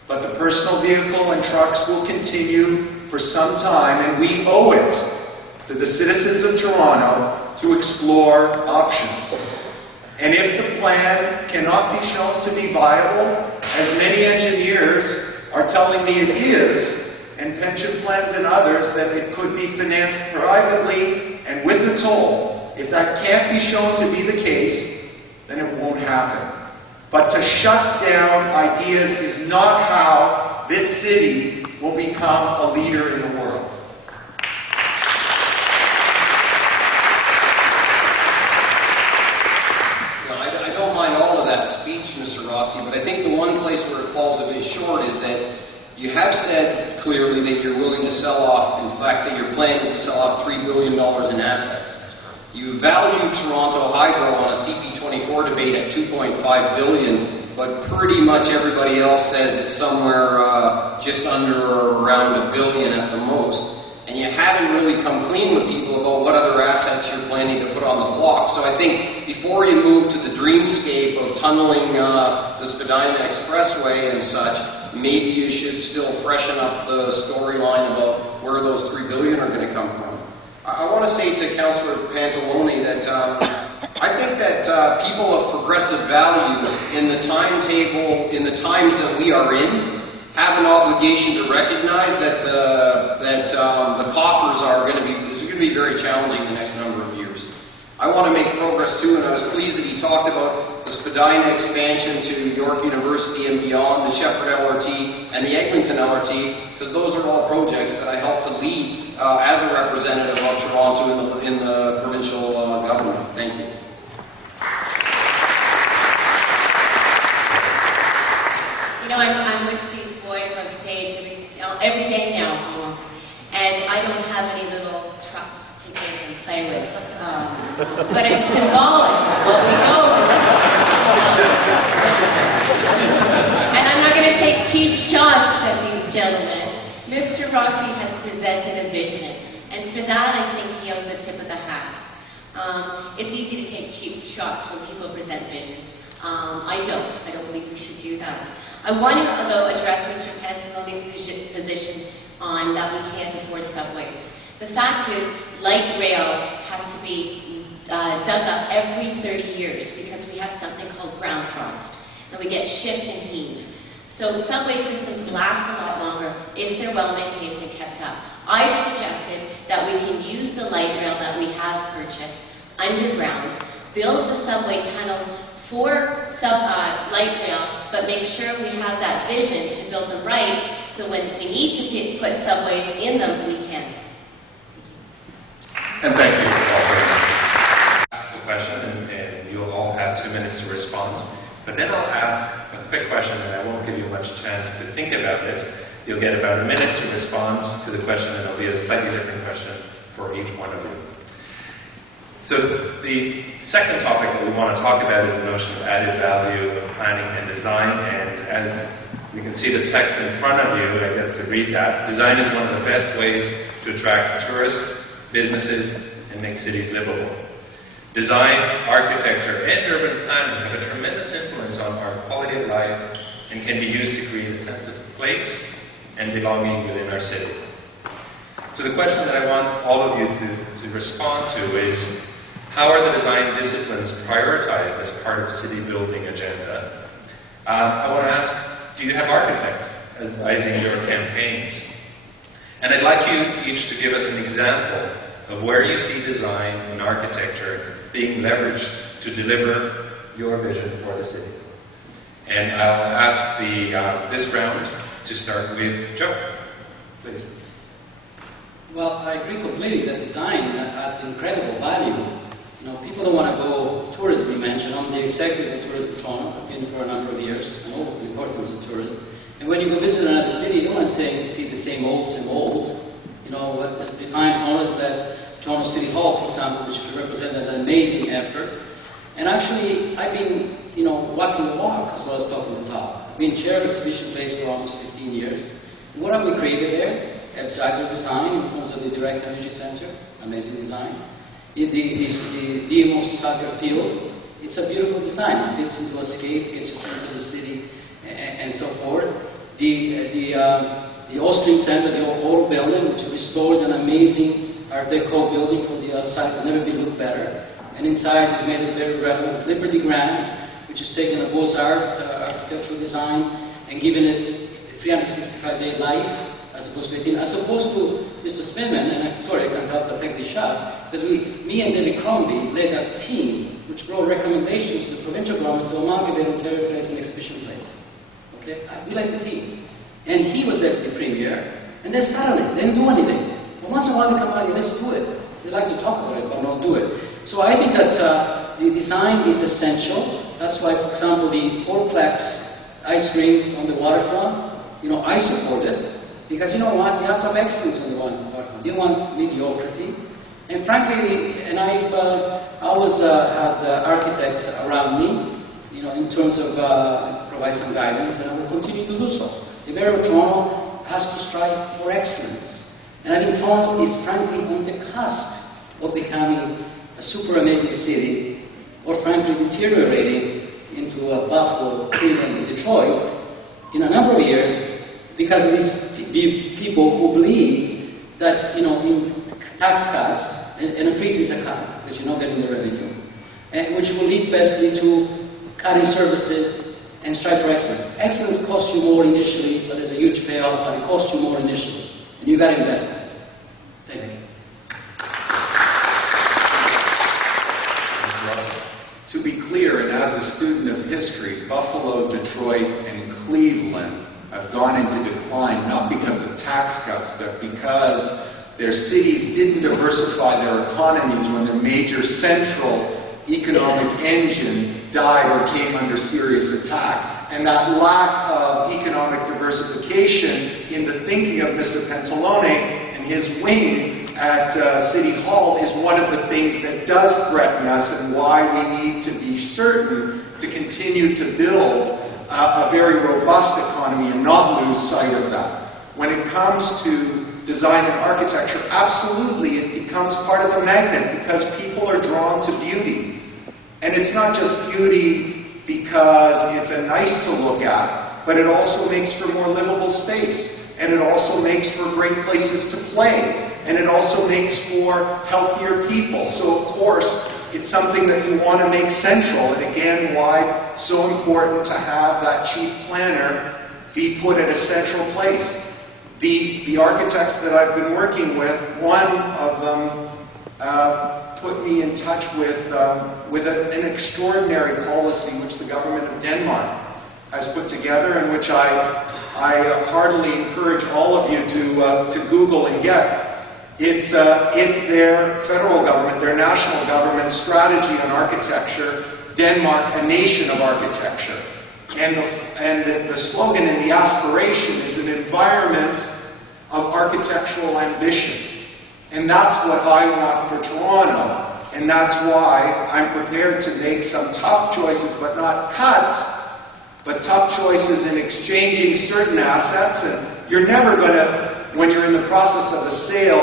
But the personal vehicle and trucks will continue for some time, and we owe it to the citizens of Toronto to explore options. And if the plan cannot be shown to be viable, as many engineers are telling me it is, and pension plans and others, that it could be financed privately and with a toll. If that can't be shown to be the case, then it won't happen. But to shut down ideas is not how this city will become a leader in the world. I don't mind all of that speech, Mr. Rossi, but I think the one place where it falls a bit short is that you have said clearly that you're willing to sell off, in fact, that your plan is to sell off $3 billion in assets. You value Toronto Hydro on a CP24 debate at $2.5 billion, but pretty much everybody else says it's somewhere just under or around $1 billion at the most. And you haven't really come clean with people about what other assets you're planning to put on the block. So I think before you move to the dreamscape of tunneling the Spadina Expressway and such, maybe you should still freshen up the storyline about where those $3 billion are going to come from. I want to say to Councillor Pantalone that I think that people of progressive values in the timetable, in the times that we are in, have an obligation to recognize that the coffers are going to be, this is going to be very challenging the next number of years. I want to make progress too, and I was pleased that he talked about the Spadina expansion to York University and beyond, the Shepherd LRT and the Eglinton LRT, because those are all projects that I helped to lead as a representative of Toronto in the provincial government. Thank you. know, I'm with these boys on stage every day now, almost, and I don't have any little trucks to take and play with. But it's symbolic of what we go through. And I'm not going to take cheap shots at these gentlemen. Mr. Rossi has presented a vision, and for that I think he owes a tip of the hat. It's easy to take cheap shots when people present vision. I don't believe we should do that. I want to, though, address Mr. Pantaloni's position on that we can't afford subways. The fact is, light rail has to be dug up every 30 years because we have something called ground frost, and we get shift and heave. So subway systems last a lot longer if they're well maintained and kept up. I've suggested that we can use the light rail that we have purchased underground, build the subway tunnels for light rail, but make sure we have that vision to build them right, so when we need to put subways in them, we can. And thank you. Ask the question, and you'll all have 2 minutes to respond. But then I'll ask a quick question, and I won't give you much chance to think about it. You'll get about a minute to respond to the question, and it'll be a slightly different question for each one of you. So the second topic that we want to talk about is the notion of added value of planning and design. And as you can see the text in front of you, I get to read that. Design is one of the best ways to attract tourists, businesses, and make cities livable. Design, architecture, and urban planning have a tremendous influence on our quality of life and can be used to create a sense of place and belonging within our city. So the question that I want all of you to respond to is, how are the design disciplines prioritized as part of city building agenda? I want to ask, do you have architects advising your campaigns? And I'd like you each to give us an example of where you see design and architecture being leveraged to deliver your vision for the city. And I'll ask this round to start with Joe. Please. Well, I agree completely that design adds incredible value. You know, people don't want to go tourism, you mentioned. I'm the executive of Tourism Toronto. I've been for a number of years. I know the importance of tourism. And when you go visit another city, you don't want to see the same old. You know, what has defined Toronto is that Toronto City Hall, for example, which represented an amazing effort. And actually, I've been, you know, walking the walk as well as talking the talk. I've been chair of Exhibition Place for almost 15 years. And what have we created there? Hexagonal design in terms of the direct energy center, amazing design. The BMO soccer field, it's a beautiful design. It fits into a scape, gets a sense of the city, and so forth. The Austrian Center, the old building, which restored an amazing Art Deco building from the outside, has never been looked better. And inside is made of very relevant. Liberty Grand, which has taken a Beaux-Arts architectural design and given it a 365-day life. As opposed to Mr. Spinman, and I'm sorry I can't help but take this shot, because me and David Crombie led a team which brought recommendations to the provincial government to amalgamate Ontario Place and Exhibition Place. Okay? We led the team. And he was deputy premier, and then suddenly, they didn't do anything. But once in a while they come out, let's do it. They like to talk about it, but not do it. So I think that the design is essential. That's why, for example, the fourplex ice rink on the waterfront, you know, I support it. Because you know what, you have to have excellence on the waterfront. You don't want mediocrity. And frankly, and I always had architects around me, you know, in terms of provide some guidance, and I will continue to do so. The Mayor of Toronto has to strive for excellence. And I think Toronto is frankly on the cusp of becoming a super amazing city, or frankly deteriorating into a Buffalo, Cleveland, and Detroit in a number of years, because of these people who believe that, you know, in tax cuts, and a freeze is a cut, because you're not getting the revenue, and which will lead basically to cutting services and strive for excellence. Excellence costs you more initially, but there's a huge payoff, but it costs you more initially. And you've got to invest in it. Thank you. To be clear, and as a student of history, Buffalo, Detroit, and Cleveland have gone into decline not because of tax cuts, but because their cities didn't diversify their economies when their major central economic engine died or came under serious attack. and that lack of economic diversification in the thinking of Mr. Pantalone and his wing at City Hall is one of the things that does threaten us, and why we need to be certain to continue to build a very robust economy and not lose sight of that. When it comes to design and architecture, absolutely it becomes part of the magnet, because people are drawn to beauty. And it's not just beauty because it's a nice to look at, but it also makes for more livable space, and it also makes for great places to play, and it also makes for healthier people. So of course, it's something that you want to make central, and again, why it's so important to have that chief planner be put at a central place. The architects that I've been working with, one of them put me in touch with an extraordinary policy which the government of Denmark has put together, and which I heartily encourage all of you to Google and get. It's their federal government, their national government strategy on architecture, Denmark, a nation of architecture. And the slogan and the aspiration is an environment of architectural ambition. And that's what I want for Toronto. And that's why I'm prepared to make some tough choices, but not cuts, but tough choices in exchanging certain assets. And you're never going to, when you're in the process of a sale,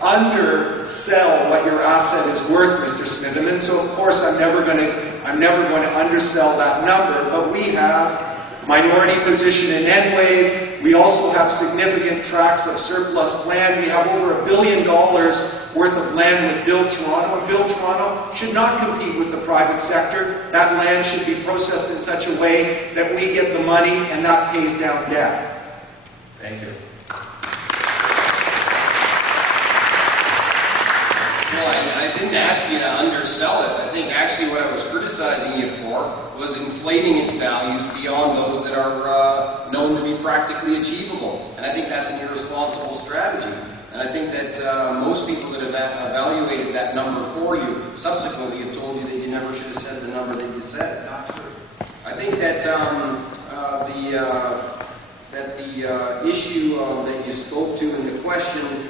undersell what your asset is worth, Mr. Smitherman. So of course I'm never going to undersell that number. But we have minority position in Enwave. We also have significant tracts of surplus land. We have over $1 billion worth of land with Build Toronto. And Build Toronto should not compete with the private sector. That land should be processed in such a way that we get the money and that pays down debt. Thank you. No, I didn't ask you to undersell it. I think actually what I was criticizing you for was inflating its values beyond those that are known to be practically achievable. And I think that's an irresponsible strategy. And I think that most people that have evaluated that number for you subsequently have told you that you never should have said the number that you said. Not true. I think that the issue that you spoke to in the question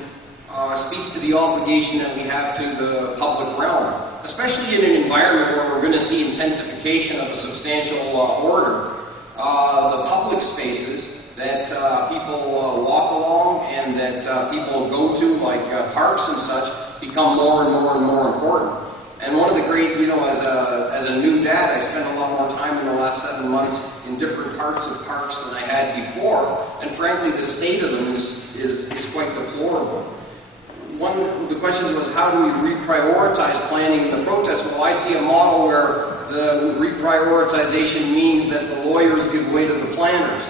speaks to the obligation that we have to the public realm, especially in an environment where we're going to see intensification of a substantial order. The public spaces that people walk along and that people go to, like parks and such, become more and more and more important. And one of the great, as a new dad, I spent a lot more time in the last 7 months in different parts of parks than I had before. And frankly, the state of them is quite deplorable. One of the questions was, how do we reprioritize planning and the protests? Well, I see a model where the reprioritization means that the lawyers give way to the planners.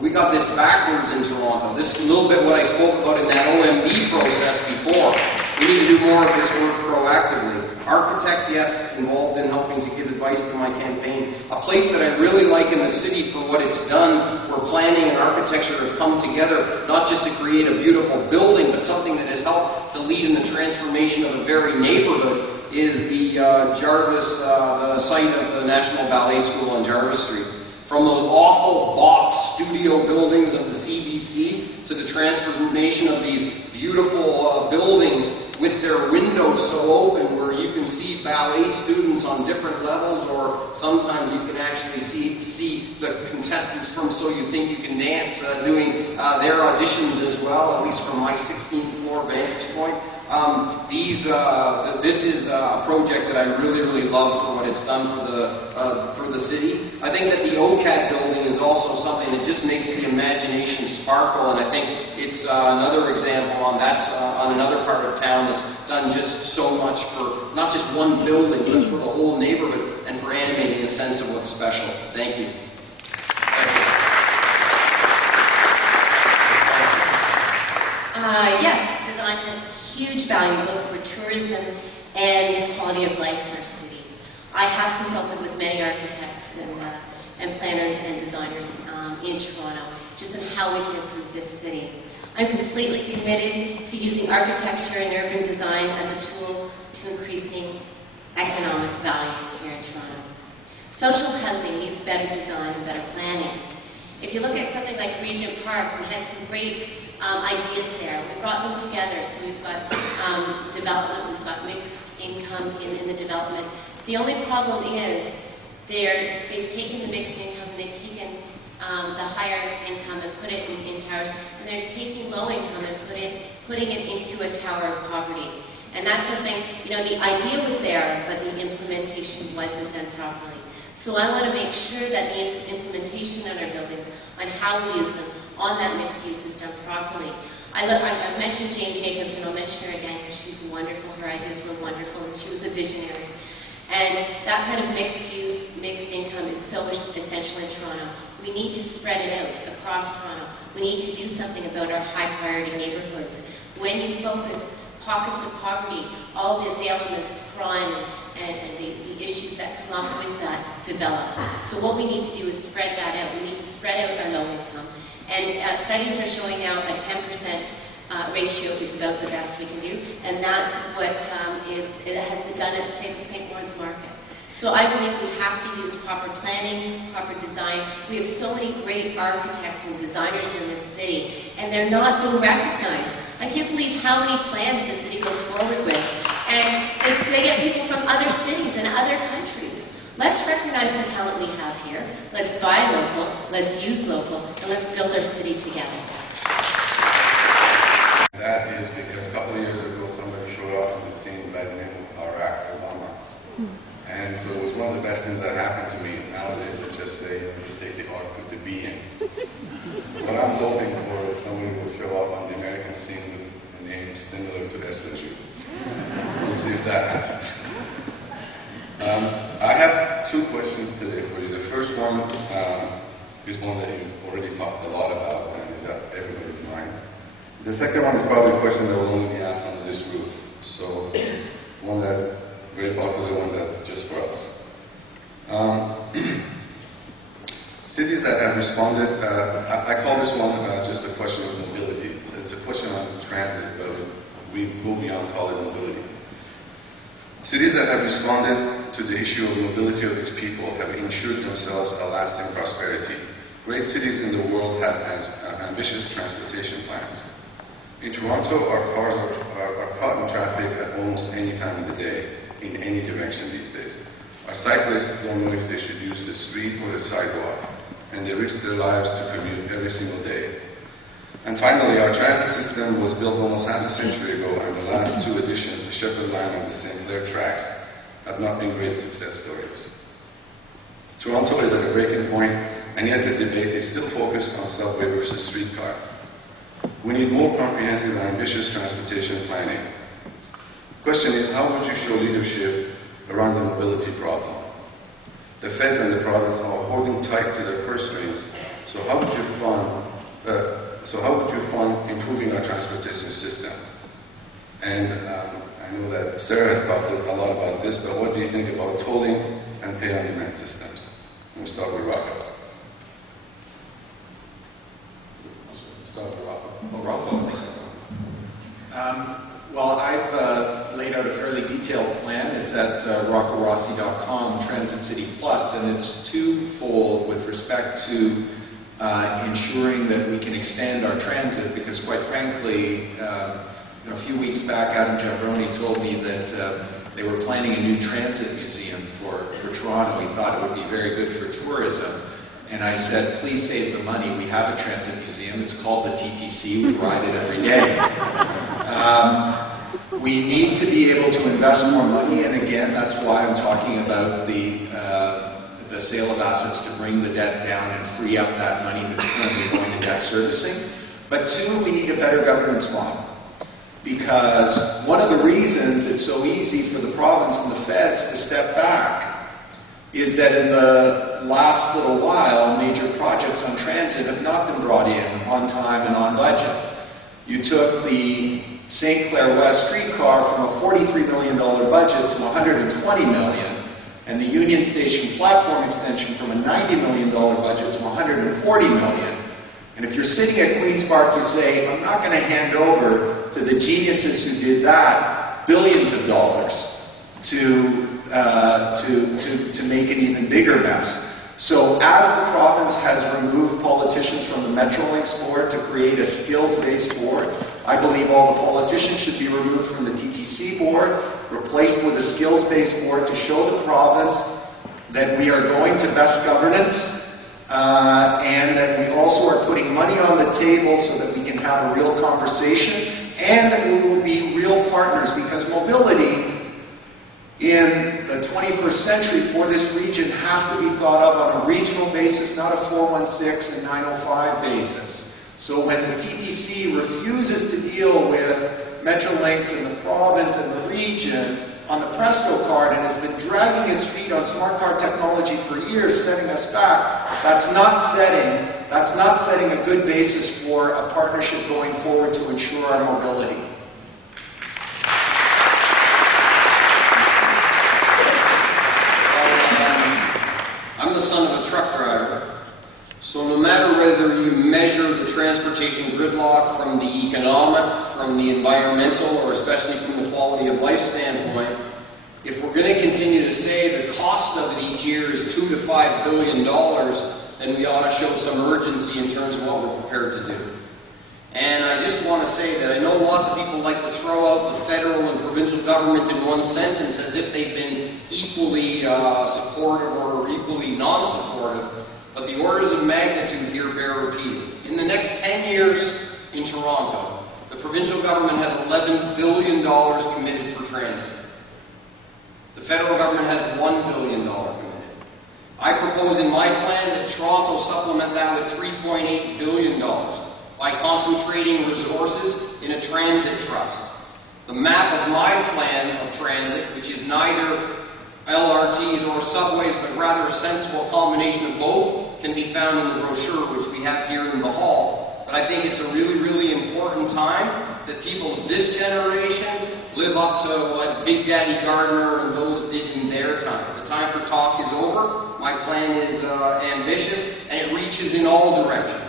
We got this backwards in Toronto. This is a little bit what I spoke about in that OMB process before. We need to do more of this work proactively. Architects, yes, involved in helping to give advice to my campaign. A place that I really like in the city for what it's done, where planning and architecture have come together, not just to create a beautiful building, but something that has helped to lead in the transformation of a very neighborhood, is the Jarvis, the site of the National Ballet School on Jarvis Street. From those awful box studio buildings of the CBC to the transformation of these beautiful buildings with their windows so open where you can see ballet students on different levels, or sometimes you can actually see the contestants from So You Think You Can Dance doing their auditions as well, at least from my 16th floor vantage point. This is a project that I really, really love for what it's done for the city. I think that the OCAD building is also something that just makes the imagination sparkle, and I think it's another example on another part of town that's done just so much for not just one building, but for the whole neighborhood and for animating a sense of what's special. Thank you. Yes, design has huge value both for tourism and quality of life in our city. I have consulted with many architects and planners and designers in Toronto just on how we can improve this city. I'm completely committed to using architecture and urban design as a tool to increasing economic value here in Toronto. Social housing needs better design and better planning. If you look at something like Regent Park, we had some great ideas there. We brought them together. So we've got development, we've got mixed income in the development. The only problem is they've taken the mixed income and they've taken the higher income and put it in towers, and they're taking low income and putting it into a tower of poverty. And that's something, you know, the idea was there, but the implementation wasn't done properly. So I want to make sure that the implementation on our buildings, on how we use them, on that mixed use is done properly. I've mentioned Jane Jacobs, and I'll mention her again because she's wonderful. Her ideas were wonderful, and she was a visionary. And that kind of mixed use, mixed income is so essential in Toronto. We need to spread it out across Toronto. We need to do something about our high priority neighborhoods. When you focus pockets of poverty, all the elements of crime and the issues that come up with that develop. So what we need to do is spread that out. We need to spread out our low income. And studies are showing now a 10% ratio is about the best we can do. And that's what it has been done at, say, the St. Lawrence Market. So I believe we have to use proper planning, proper design. We have so many great architects and designers in this city, and they're not being recognized. I can't believe how many plans the city goes forward with. And they get people from other cities and other countries. Let's recognize the talent we have here. Let's buy local, let's use local, and let's build our city together. That is because a couple of years ago somebody showed up on the scene by the name of Barack Obama. And so it was one of the best things that happened to me. Nowadays I just say, just take the R, put the B in. So what I'm hoping for is somebody will show up on the American scene with a name similar to SLG. We'll see if that happens. I have two questions today for you. The first one is one that you've already talked a lot about and is at everybody's mind. The second one is probably a question that will only be asked under this roof. So one that's very popular, one that's just for us. Cities that have responded, I call this one just a question of mobility. It's a question on transit, but we go beyond call it mobility. Cities that have responded to the issue of mobility of its people have ensured themselves a lasting prosperity. Great cities in the world have ambitious transportation plans. In Toronto, our cars are caught in traffic at almost any time of the day, in any direction these days. Our cyclists don't know if they should use the street or the sidewalk, and they risk their lives to commute every single day. And finally, our transit system was built almost half a century ago, and the last two additions, the Shepherd Line and the St. Clair tracks, have not been great success stories. Toronto is at a breaking point, and yet the debate is still focused on subway versus streetcar. We need more comprehensive and ambitious transportation planning. The question is, how would you show leadership around the mobility problem? The feds and the province are holding tight to their purse strings, so how would you fund improving our transportation system? And I know that Sarah has talked a lot about this, but what do you think about tolling and pay-on-demand systems? We'll start with Rocco. Rocco, thanks. Well, I've laid out a fairly detailed plan. It's at roccorossi.com, Transit City Plus, and it's twofold with respect to ensuring that we can expand our transit, because quite frankly, a few weeks back, Adam Jambroni told me that they were planning a new transit museum for Toronto. He thought it would be very good for tourism. And I said, please save the money. We have a transit museum. It's called the TTC. We ride it every day. We need to be able to invest more money, and again, that's why I'm talking about the sale of assets to bring the debt down and free up that money that's currently going to debt servicing. But two, we need a better governance model. Because one of the reasons it's so easy for the province and the feds to step back is that in the last little while, major projects on transit have not been brought in on time and on budget. You took the St. Clair West streetcar from a $43 million budget to $120 million, and the Union Station platform extension from a $90 million budget to $140 million. And if you're sitting at Queen's Park, you say, I'm not going to hand over to the geniuses who did that billions of dollars to to make an even bigger mess. So as the province has removed politicians from the Metrolinx board to create a skills-based board, I believe all the politicians should be removed from the TTC board, replaced with a skills-based board to show the province that we are going to best governance and that we also are putting money on the table so that we can have a real conversation and that we will be real partners, because mobility in the 21st century for this region has to be thought of on a regional basis, not a 416 and 905 basis. So when the TTC refuses to deal with Metrolinx and the province and the region on the Presto card and has been dragging its feet on smart card technology for years, setting us back, that's not setting a good basis for a partnership going forward to ensure our mobility. I'm the son of a truck driver, so no matter whether you measure the transportation gridlock from the economic, from the environmental, or especially from the quality of life standpoint, if we're going to continue to say the cost of it each year is $2 to $5 billion, then we ought to show some urgency in terms of what we're prepared to do. And I just want to say that I know lots of people like to throw out the federal and provincial government in one sentence as if they've been equally supportive or equally non-supportive, but the orders of magnitude here bear repeating. In the next 10 years in Toronto, the provincial government has $11 billion committed for transit. The federal government has $1 billion committed. I propose in my plan that Toronto supplement that with $3.8 billion. By concentrating resources in a transit trust. The map of my plan of transit, which is neither LRTs or subways, but rather a sensible combination of both, can be found in the brochure which we have here in the hall. But I think it's a really, really important time that people of this generation live up to what Big Daddy Gardner and those did in their time. The time for talk is over. My plan is ambitious, and it reaches in all directions.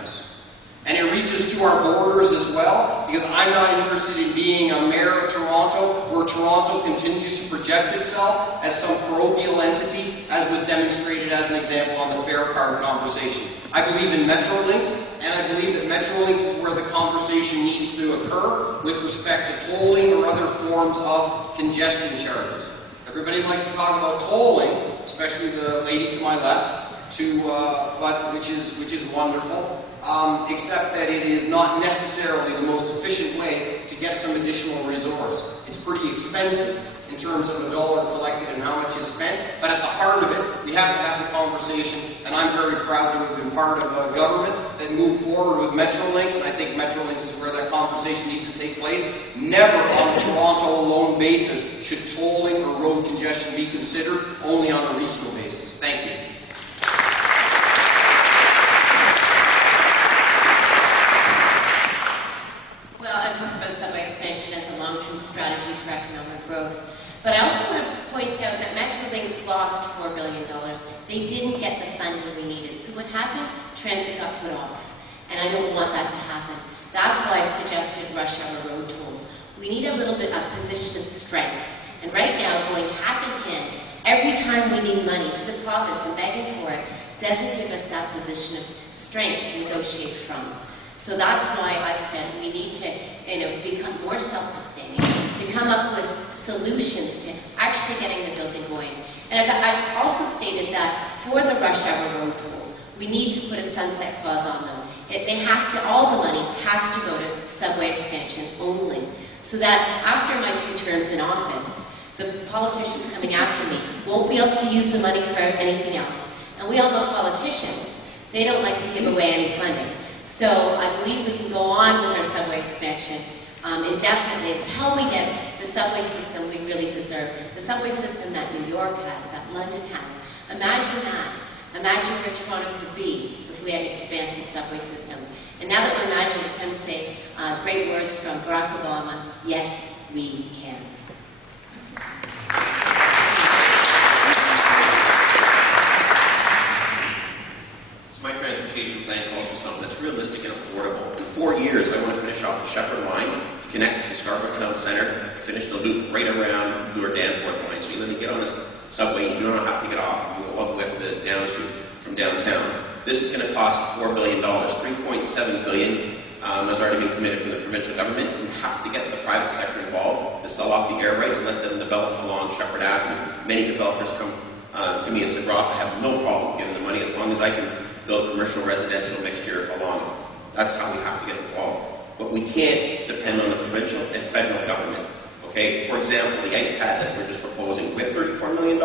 And it reaches to our borders as well, because I'm not interested in being a mayor of Toronto where Toronto continues to project itself as some parochial entity, as was demonstrated as an example on the fare card conversation. I believe in Metrolinx, and I believe that Metrolinx is where the conversation needs to occur with respect to tolling or other forms of congestion charges. Everybody likes to talk about tolling, especially the lady to my left, which is wonderful. Except that it is not necessarily the most efficient way to get some additional resource. It's pretty expensive in terms of a dollar collected and how much is spent, but at the heart of it, we have to have the conversation, and I'm very proud to have been part of a government that moved forward with Metrolinx, and I think Metrolinx is where that conversation needs to take place. Never on a Toronto alone basis should tolling or road congestion be considered, only on a regional basis. Thank you. Strategy for economic growth. But I also want to point out that Metrolinx lost $4 billion. They didn't get the funding we needed. So what happened? Transit got put off. And I don't want that to happen. That's why I've suggested rush hour road tolls. We need a little bit of position of strength. And right now, going hand in hand, every time we need money to the province and begging for it, doesn't give us that position of strength to negotiate from. So that's why I've said we need to become more self-sustaining, to come up with solutions to actually getting the building going. And I've also stated that for the rush hour road tolls, we need to put a sunset clause on them. All the money has to go to subway expansion only, so that after my 2 terms in office, the politicians coming after me won't be able to use the money for anything else. And we all know politicians, they don't like to give away any funding. So I believe we can go on with our subway expansion indefinitely until we get the subway system we really deserve. The subway system that New York has, that London has. Imagine that. Imagine where Toronto could be if we had an expansive subway system. And now that we're imagining, it's time to say great words from Barack Obama, yes, we can. My transportation plan calls for something that's realistic and affordable. In 4 years, I want to finish off the Shepherd line to connect to Scarborough Town Centre, finish the loop right around Bloor Danforth line. So you let me get on this subway. You do not have to get off. You go all the way up to Down Street from downtown. This is going to cost $4 billion. $3.7 billion has already been committed from the provincial government. We have to get the private sector involved to sell off the air rights and let them develop along Shepherd Avenue. Many developers come to me and said, Rob, I have no problem giving the money as long as I can build commercial residential mixture along it. That's how we have to get involved. But we can't depend on the provincial and federal government. Okay? For example, the ice pad that we're just proposing, we have $34 million.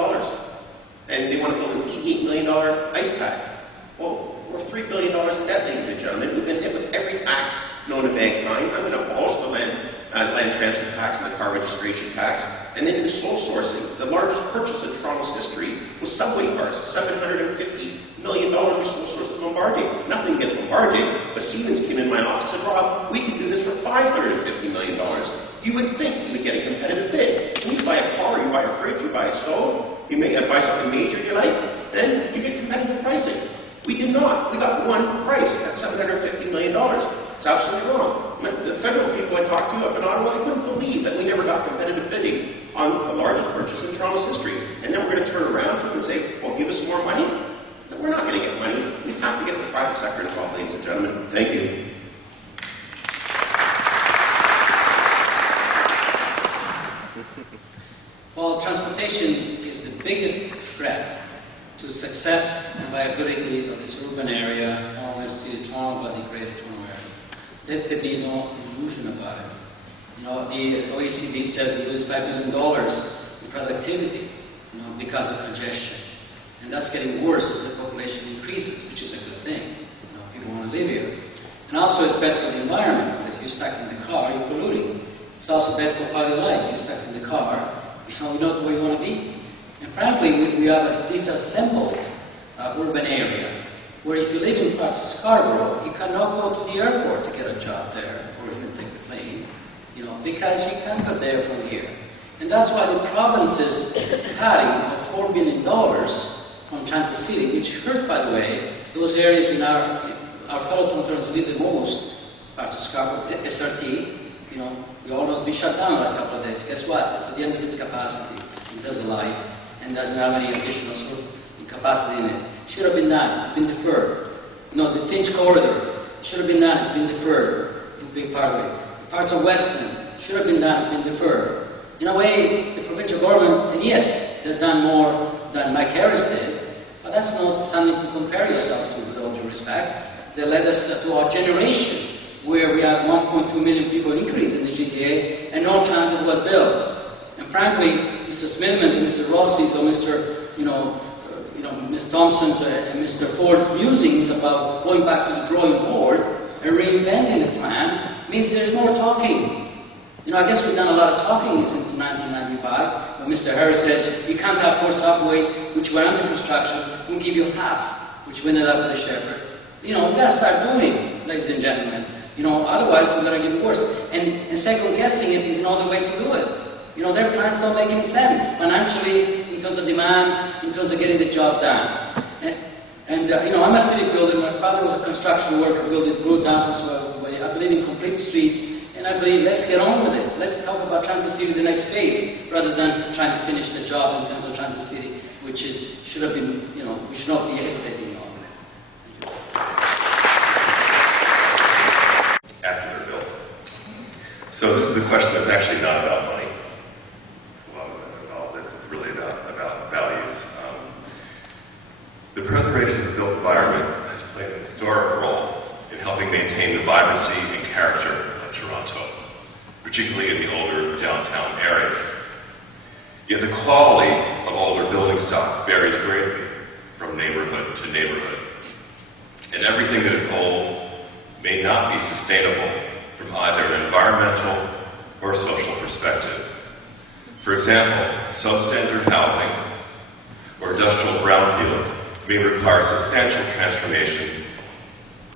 And they want to build an $88 million ice pad. Well, we're $3 billion in debt, ladies and gentlemen. We've been hit with every tax known to mankind. I'm going to abolish the land transfer tax and the car registration tax. And then the sole sourcing. The largest purchase in Toronto's history was subway cars. $750 million we sole sourced to Bombardier. Nothing against Bombardier, but Siemens came in my office and said, Rob, we could do this for $550 million. You would think you would get a competitive bid. When you buy a car, you buy a fridge, you buy a stove, you may buy something major in your life, then you get competitive pricing. We did not. We got one price at $750 million. It's absolutely wrong. The federal people I talked to up in Ottawa, they couldn't believe that we never got competitive bidding on the largest purchase in Toronto's history. And then we're going to turn around to them and say, well, give us more money? No, we're not going to get money. We have to get the private sector involved, ladies and gentlemen. Thank you. Well, transportation is the biggest threat to success and viability of this urban area, not only the city of Toronto, but the greater Toronto area. Let there be no illusion about it. You know, the OECD says we lose $5 billion in productivity, you know, because of congestion. And that's getting worse as the population increases, which is a good thing. You know, people want to live here. And also it's bad for the environment, because if you're stuck in the car, you're polluting. It's also bad for quality of life. You're stuck in the car, you know, you're not where you want to be. And frankly, we have a disassembled urban area, where if you live in parts of Scarborough, you cannot go to the airport to get a job there, or even take the plane, you know, because you can't go there from here. And that's why the province's cutting of $4 billion from Transit City, which hurt, by the way, those areas in our fellow Torontonians who live the most, parts of Scarborough, SRT, you know, we all know it's been shut down the last couple of days. Guess what? It's at the end of its capacity in terms of life, and doesn't have any additional sort of capacity in it. Should have been done. It's been deferred. No, the Finch corridor should have been done. It's been deferred. A big part of it. The parts of Westland should have been done. It's been deferred. In a way, the provincial government, and yes, they've done more than Mike Harris did, but that's not something to compare yourselves to, with all due respect. They led us to our generation, where we had 1.2 million people increase in the GTA, and no transit was built. And frankly, Mr. Smithman's and Mr. Rossi's or Mr. Ms. Thompson's and Mr. Ford's musings about going back to the drawing board and reinventing the plan means there's more talking. You know, I guess we've done a lot of talking since 1995, when Mr. Harris says you can't have 4 subways which were under construction, we'll give you half, which we ended up with the Shepherd. You know, we've got to start doing, ladies and gentlemen. You know, otherwise we're going to get worse. And second guessing it is not the way to do it. You know, their plans don't make any sense financially, in terms of demand, in terms of getting the job done. And you know, I'm a city builder. My father was a construction worker, building road down so I believe in complete streets, and I believe let's get on with it. Let's talk about Transit City the next phase, rather than trying to finish the job in terms of Transit City, which should have been, you know, we should not be hesitating on. After they're built. So this is a question that's actually not about money. This is really about values. The preservation of the built environment has played an historic role in helping maintain the vibrancy and character of Toronto, particularly in the older downtown areas. Yet the quality of older building stock varies greatly from neighborhood to neighborhood. And everything that is old may not be sustainable from either an environmental or social perspective. For example, substandard housing or industrial brownfields may require substantial transformations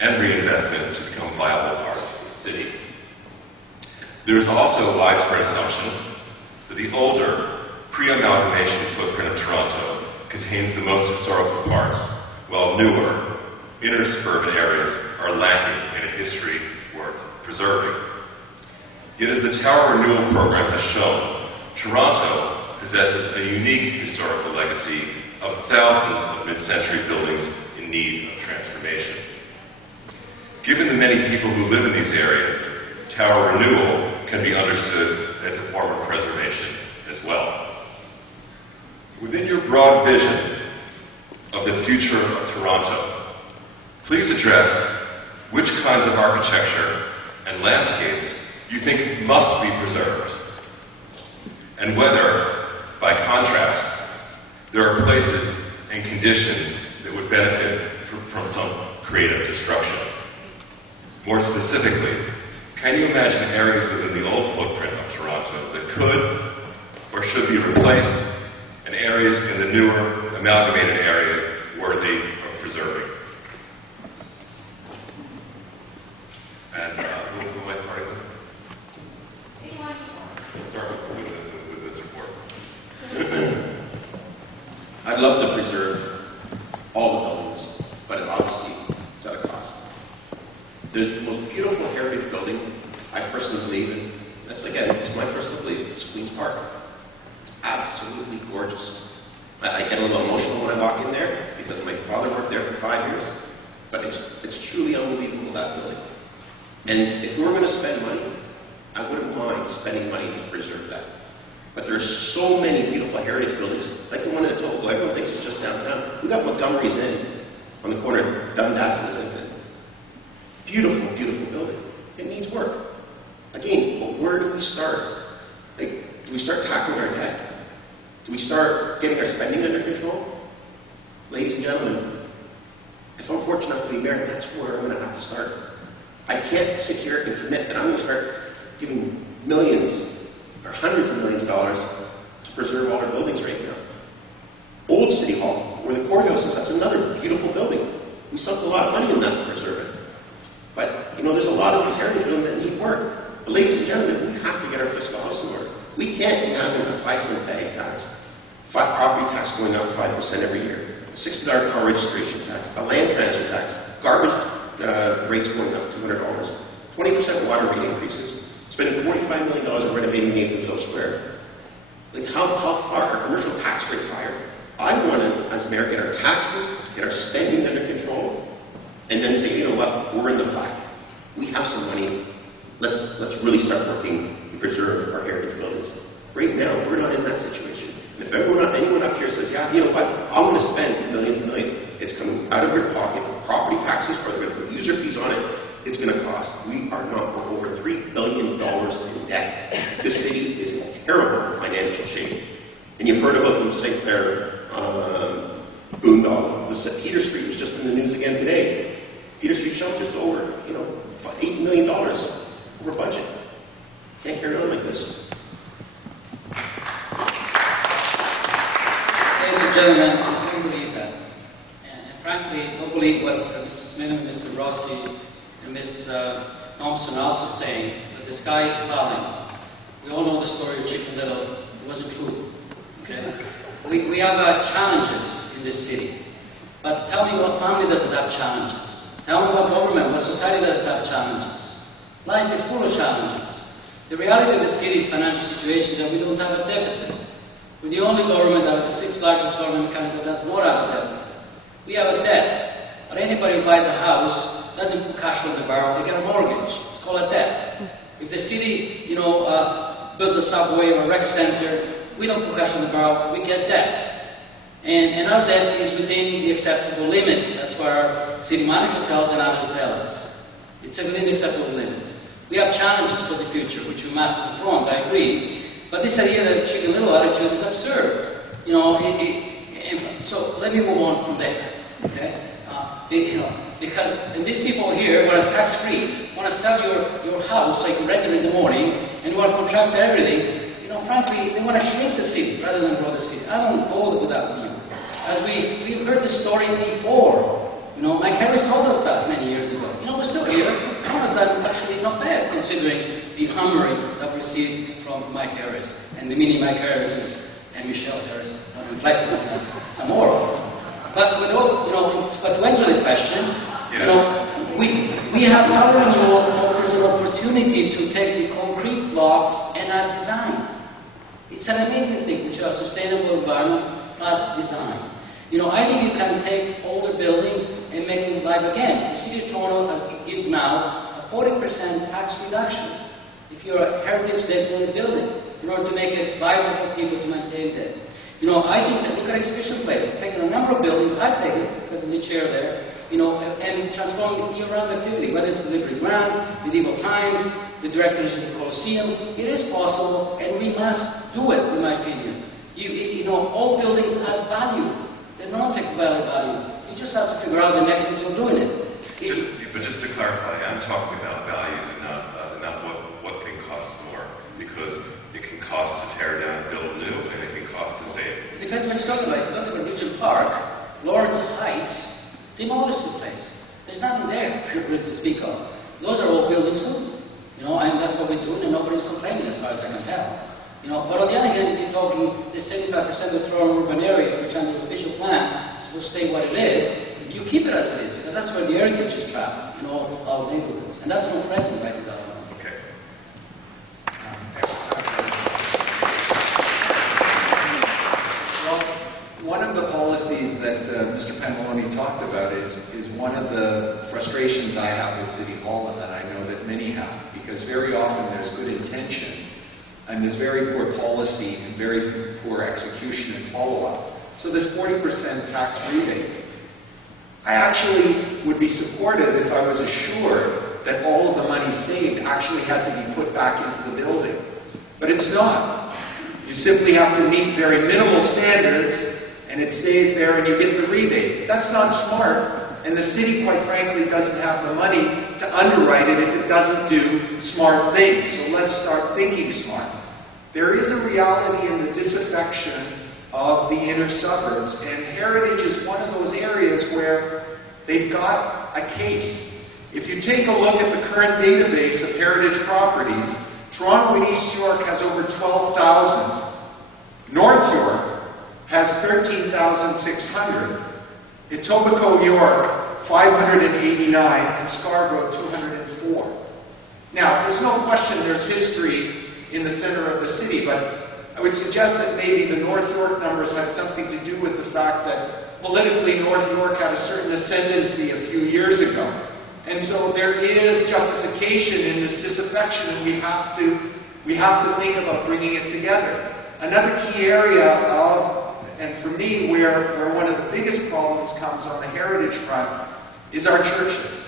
and reinvestment to become viable parts of the city. There is also a widespread assumption that the older, pre-amalgamation footprint of Toronto contains the most historical parts, while newer, inner suburban areas are lacking in a history worth preserving. Yet as the Tower Renewal Program has shown, Toronto possesses a unique historical legacy of thousands of mid-century buildings in need of transformation. Given the many people who live in these areas, tower renewal can be understood as a form of preservation as well. Within your broad vision of the future of Toronto, please address which kinds of architecture and landscapes you think must be preserved, and whether, by contrast, there are places and conditions that would benefit from some creative destruction. More specifically, can you imagine areas within the old footprint of Toronto that could or should be replaced, and areas in the newer, amalgamated areas worthy of preserving? And who am I starting with? We'll start with this report. I'd love to preserve all the buildings, but obviously it's at a cost. There's the most beautiful heritage building, I personally believe, and that's, again, it's my personal belief, it's Queen's Park. It's absolutely gorgeous. I get a little emotional when I walk in there because my father worked there for 5 years, but it's truly unbelievable, that building. And if we were going to spend money, I wouldn't mind spending money to preserve that. But there's so many beautiful heritage buildings, like the one in Etobicoke. Everyone thinks it's just downtown. We got Montgomery's Inn on the corner of Dundas and Islington. Beautiful, beautiful building. It needs work. Again, but where do we start? Like, do we start tackling our debt? Do we start getting our spending under control? Ladies and gentlemen, if I'm fortunate enough to be mayor, that's where I'm going to have to start. I can't sit here and commit that I'm going to start giving millions or hundreds of millions of dollars to preserve all our buildings right now. Old City Hall, where the courthouse is, that's another beautiful building. We sunk a lot of money in that to preserve it. But, you know, there's a lot of these heritage buildings that need work. But ladies and gentlemen, we have to get our fiscal house in order. We can't be having a 5-cent bag tax, property tax going up 5% every year, $60 car registration tax, a land transfer tax, garbage rates going up $200, 20% water rate increases, spending $45 million on renovating Nathanville Square. Like, how far are commercial tax rates higher? I want to, as mayor, get our taxes, get our spending under control, and then say, you know what, we're in the black. We have some money. Let's really start working to preserve our heritage buildings. Right now, we're not in that situation. And if anyone up here says, yeah, you know what, I'm going to spend millions and millions, it's coming out of your pocket. Property taxes, or they're going to put user fees on it, it's going to cost. We are not. We're over $3 billion in debt. This city is in terrible financial shape. And you've heard about the St. Clair boondoggle. Peter Street was just in the news again today. Peter Street shelter's over, you know, $8 million over budget. Can't carry on like this. Ladies and gentlemen, I don't believe that. And frankly, I don't believe what Mrs. Smith and Mr. Rossi and Ms. Thompson are also saying, that the sky is falling. We all know the story of Chicken Little. It wasn't true. Okay? We have challenges in this city. But tell me, what family doesn't have challenges? Tell me what government, what society doesn't have challenges. Life is full of challenges. The reality of the city's financial situation is that we don't have a deficit. We're the only government out of the 6th largest government in Canada that does not have a deficit. We have a debt. But anybody who buys a house doesn't put cash on the barrel, they get a mortgage. It's called a debt. If the city, you know, builds a subway or a rec center, we don't put cash on the barrel, we get debt. And our debt is within the acceptable limits. That's what our city manager tells and others tell us. It's within the acceptable limits. We have challenges for the future, which we must confront, I agree. But this idea that Chicken Little attitude is absurd. You know, so let me move on from there. Okay? Because these people here want a tax freeze, want to sell your house so you can rent it in the morning, and want to contract everything. You know, frankly, they want to shrink the city rather than grow the city. I don't go with that view. As we've heard this story before. You know, Mike Harris told us that many years ago. You know, we're still here. Told us that actually not bad, considering the hammering that we received from Mike Harris and the mini Mike Harrises and Michelle Harris are reflected on us some more of. But with all, you know, but to answer the question, you know, we have tower renewal offers an opportunity to take the concrete blocks and add design. It's an amazing thing, which are sustainable environment plus design. You know, I think you can take older buildings and make them live again. The City of Toronto gives now a 40% tax reduction if you're a heritage designated building, in order to make it viable for people to maintain them. You know, I think that look at Exhibition Place. I've taken a number of buildings, I've taken, because of the chair there, you know, and transforming it year-round activity, whether it's the Liberty Grand, Medieval Times, the Directors of the Colosseum. It is possible, and we must do it, in my opinion. You know, all buildings add value. They don't take value. You just have to figure out the mechanism of doing it. But just to clarify, I'm talking about values and not what can cost more, because it can cost to tear down, build new, and it can cost to save. It depends what you're talking about. If you're talking about Regent Park, Lawrence Heights, demolish the place. There's nothing there to speak of. Those are all buildings too. You know, and that's what we're doing, and nobody's complaining as far as I can tell. You know, but on the other hand, if you're talking the 75% of the Toronto urban area, which under the official plan will stay what it is, you keep it as it is, because that's where the heritage is trapped in all our neighborhoods. And that's no threatening by development. Okay. Well, one of the policies that Mr. Pantalone talked about is one of the frustrations I have with City Hall, and that I know that many have, because very often there's good intention, and there's very poor policy and very poor execution and follow-up. So this 40% tax rebate, I actually would be supportive if I was assured that all of the money saved actually had to be put back into the building. But it's not. You simply have to meet very minimal standards, and it stays there and you get the rebate. That's not smart, and the city, quite frankly, doesn't have the money to underwrite it if it doesn't do smart things. So let's start thinking smart. There is a reality in the disaffection of the inner suburbs, and Heritage is one of those areas where they've got a case. If you take a look at the current database of heritage properties, Toronto and East York has over 12,000. North York has 13,600. Etobicoke, York, 589, and Scarborough, 204. Now, there's no question there's history in the center of the city, but I would suggest that maybe the North York numbers had something to do with the fact that politically North York had a certain ascendancy a few years ago. And so there is justification in this disaffection, and we have to think about bringing it together. Another key area of, and for me, where one of the biggest problems comes on the heritage front is our churches.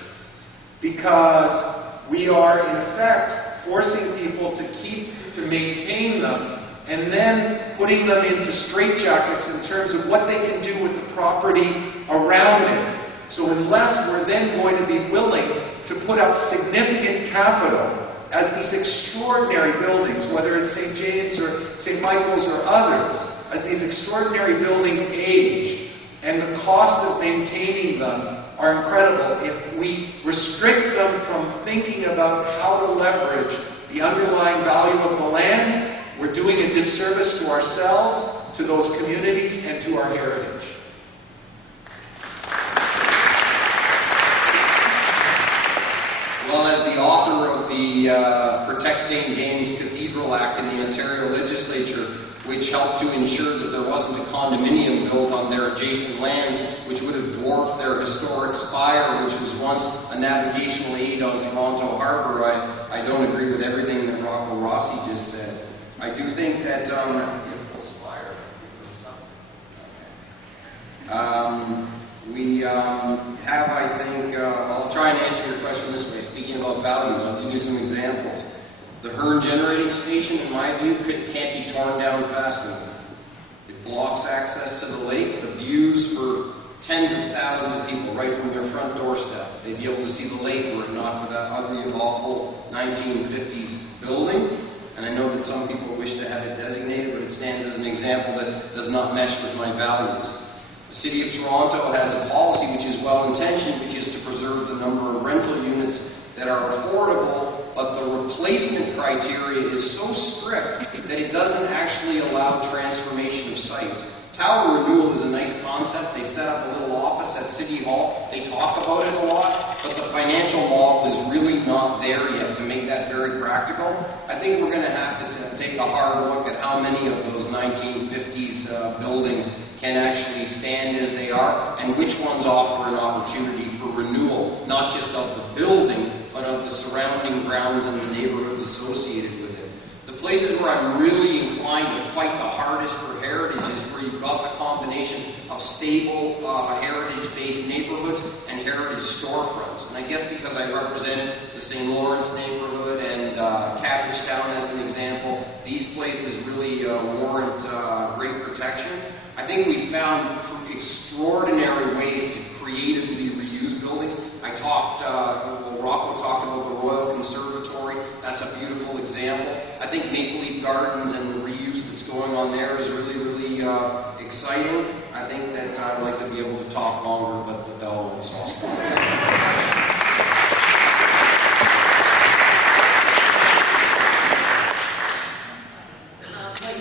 Because we are, in effect, forcing people to maintain them, and then putting them into straitjackets in terms of what they can do with the property around it. So unless we're then going to be willing to put up significant capital as these extraordinary buildings, whether it's St. James or St. Michael's or others, as these extraordinary buildings age, and the cost of maintaining them are incredible, if we restrict them from thinking about how to leverage the underlying value of the land, we're doing a disservice to ourselves, to those communities, and to our heritage. Well, as the author of the Protect St. James Cathedral Act in the Ontario Legislature, which helped to ensure that there wasn't a condominium built on their adjacent lands, which would have dwarfed their historic spire, which was once a navigational aid on Toronto Harbour, I don't agree with everything that Rocco Rossi just said. I do think that we have, I think, I'll try and answer your question this way. Speaking about values, I'll give you some examples. The Hearn generating station, in my view, can't be torn down fast enough. It blocks access to the lake, the views for tens of thousands of people right from their front doorstep. They'd be able to see the lake were it not for that ugly and awful 1950s building. And I know that some people wish to have it designated, but it stands as an example that does not mesh with my values. The City of Toronto has a policy which is well-intentioned, which is to preserve the number of rental units that are affordable, but the replacement criteria is so strict that it doesn't actually allow transformation of sites. Tower renewal is a nice concept. They set up a little office at City Hall. They talk about it a lot, but the financial model is really not there yet to make that very practical. I think we're going to have to take a hard look at how many of those 1950s buildings can actually stand as they are, and which ones offer an opportunity for renewal, not just of the building, but of the surrounding grounds and the neighborhoods associated with it. The places where I'm really inclined to fight the hardest for heritage is where you've got the combination of stable heritage-based neighborhoods and heritage storefronts. And I guess because I represented the St. Lawrence neighborhood and Cabbagetown as an example, these places really warrant great protection. I think we found extraordinary ways to creatively reuse buildings. Rocco talked about the Royal Conservatory. That's a beautiful example. I think Maple Leaf Gardens and the reuse that's going on there is really, really exciting. I think that I'd like to be able to talk longer, but the bell won't, so I'll stop.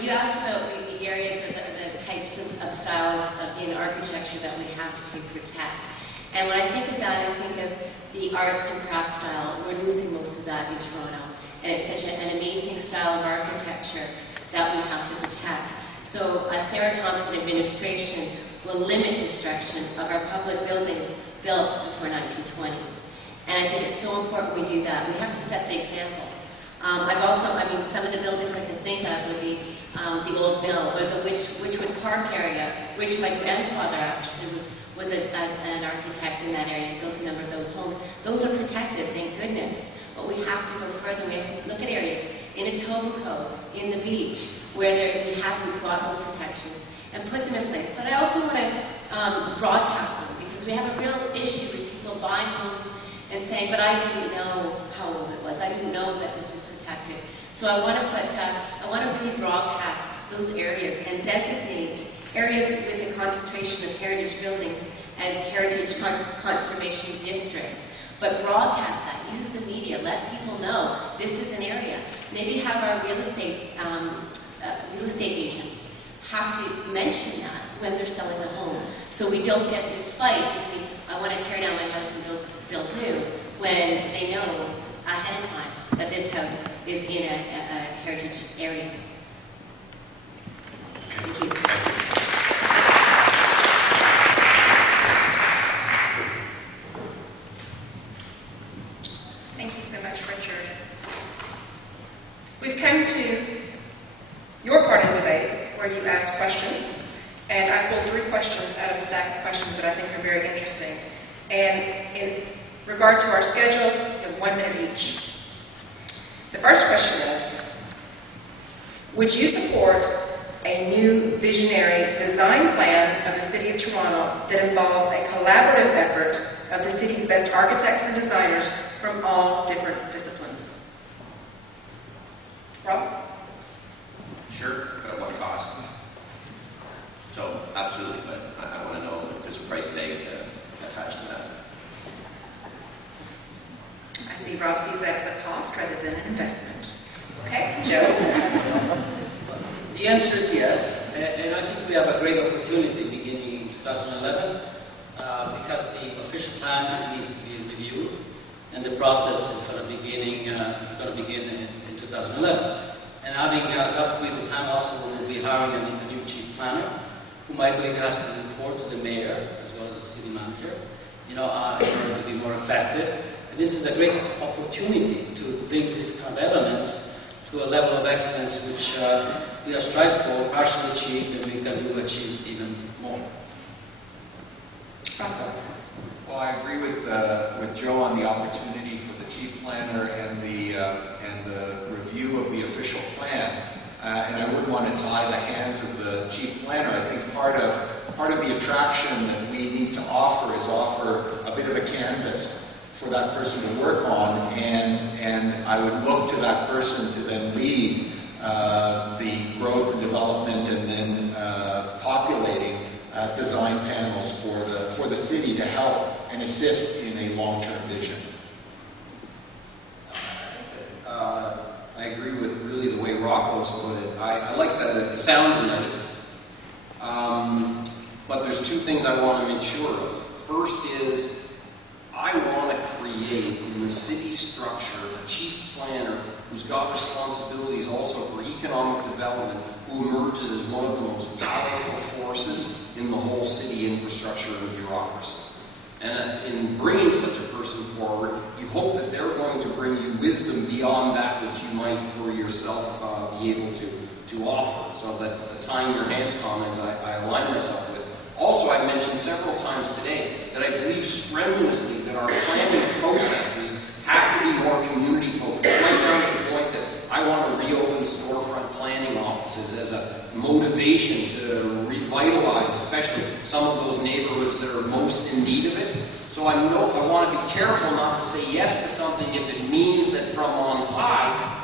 You asked about the areas or the types of styles in architecture that we have to protect. And when I think of that, I think of the arts and crafts style. We're losing most of that in Toronto. And it's such an amazing style of architecture that we have to protect. So Sarah Thompson administration will limit destruction of our public buildings built before 1920. And I think it's so important we do that. We have to set the example. Some of the buildings I can think of would be the Old Mill, or the Witchwood Park area, which my grandfather actually was an architect in that area, built a number of those homes. Those are protected, thank goodness. But we have to go further. We have to look at areas in Etobicoke, in the beach, where we haven't got those protections, and put them in place. But I also want to broadcast them, because we have a real issue with people buying homes and saying, but I didn't know how old it was. I didn't know that this was protected. So I want to really broadcast those areas and designate areas with a concentration of heritage buildings as heritage conservation districts. But broadcast that, use the media, let people know this is an area. Maybe have our real estate agents have to mention that when they're selling a home, so we don't get this fight between I want to tear down my house and build new, when they know ahead of time that this house is in a heritage area. Thank you. Thank you so much, Richard. We've come to your part of the debate where you ask questions, and I pulled 3 questions out of a stack of questions that I think are very interesting. And in regard to our schedule, you have 1 minute each. The first question is, would you support a new visionary design plan of the City of Toronto that involves a collaborative effort of the city's best architects and designers from all different disciplines? Rob? Sure, at what cost? So, absolutely, but I want to know if there's a price tag attached to that. I see Rob sees that as a cost rather than an investment. Okay, Joe? The answer is yes, and I think we have a great opportunity beginning in 2011 because the official plan needs to be reviewed, and the process is going to begin in 2011. And that's with the time also we will be hiring a new chief planner, whom I believe has to report to the mayor as well as the city manager, in order to be more effective. And this is a great opportunity to bring these kind of elements to a level of excellence which we have strived for, partially achieved, and we can achieve even more. Well, I agree with Joe on the opportunity for the chief planner and the review of the official plan. And I wouldn't want to tie the hands of the chief planner. I think part of the attraction that we need to offer is offer a bit of a canvas for that person to work on, and I would look to that person to then lead the growth and development, and then populating design panels for the city to help and assist in a long-term vision. I agree with really the way Rocco's put it. I like that. It sounds nice. two things I want to make sure of. First is, I want to create in the city structure a chief planner who's got responsibilities also for economic development, who emerges as one of the most powerful forces in the whole city infrastructure and bureaucracy. And in bringing such a person forward, you hope that they're going to bring you wisdom beyond that which you might for yourself be able to offer. So that the tying your hands comment I align myself with. Also, I've mentioned several times today that I believe strenuously that our planning processes have to be more community focused, right down to the point that I want to reopen storefront planning offices as a motivation to revitalize, especially some of those neighborhoods that are most in need of it. So I want to be careful not to say yes to something if it means that from on high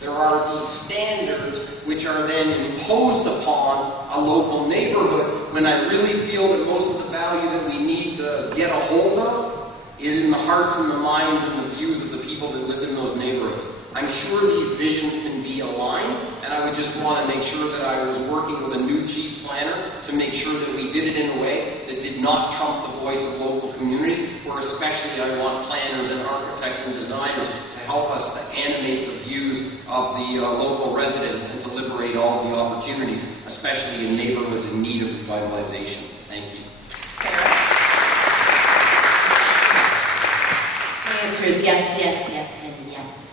there are these standards which are then imposed upon a local neighborhood when I really feel that most of the value that we need to get a hold of is in the hearts and the minds and the views of the people that live in those neighborhoods. I'm sure these visions can be aligned, and I would just want to make sure that I was working with a new chief planner to make sure that we did it in a way that did not trump the voice of local communities, where especially I want planners and architects and designers to help us to animate the views of the local residents and to liberate all the opportunities, especially in neighborhoods in need of revitalization. Thank you. My answer is yes, yes, yes, and yes.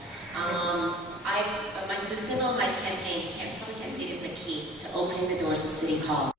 The symbol of my campaign, you probably can't see it, is a key to opening the doors of City Hall.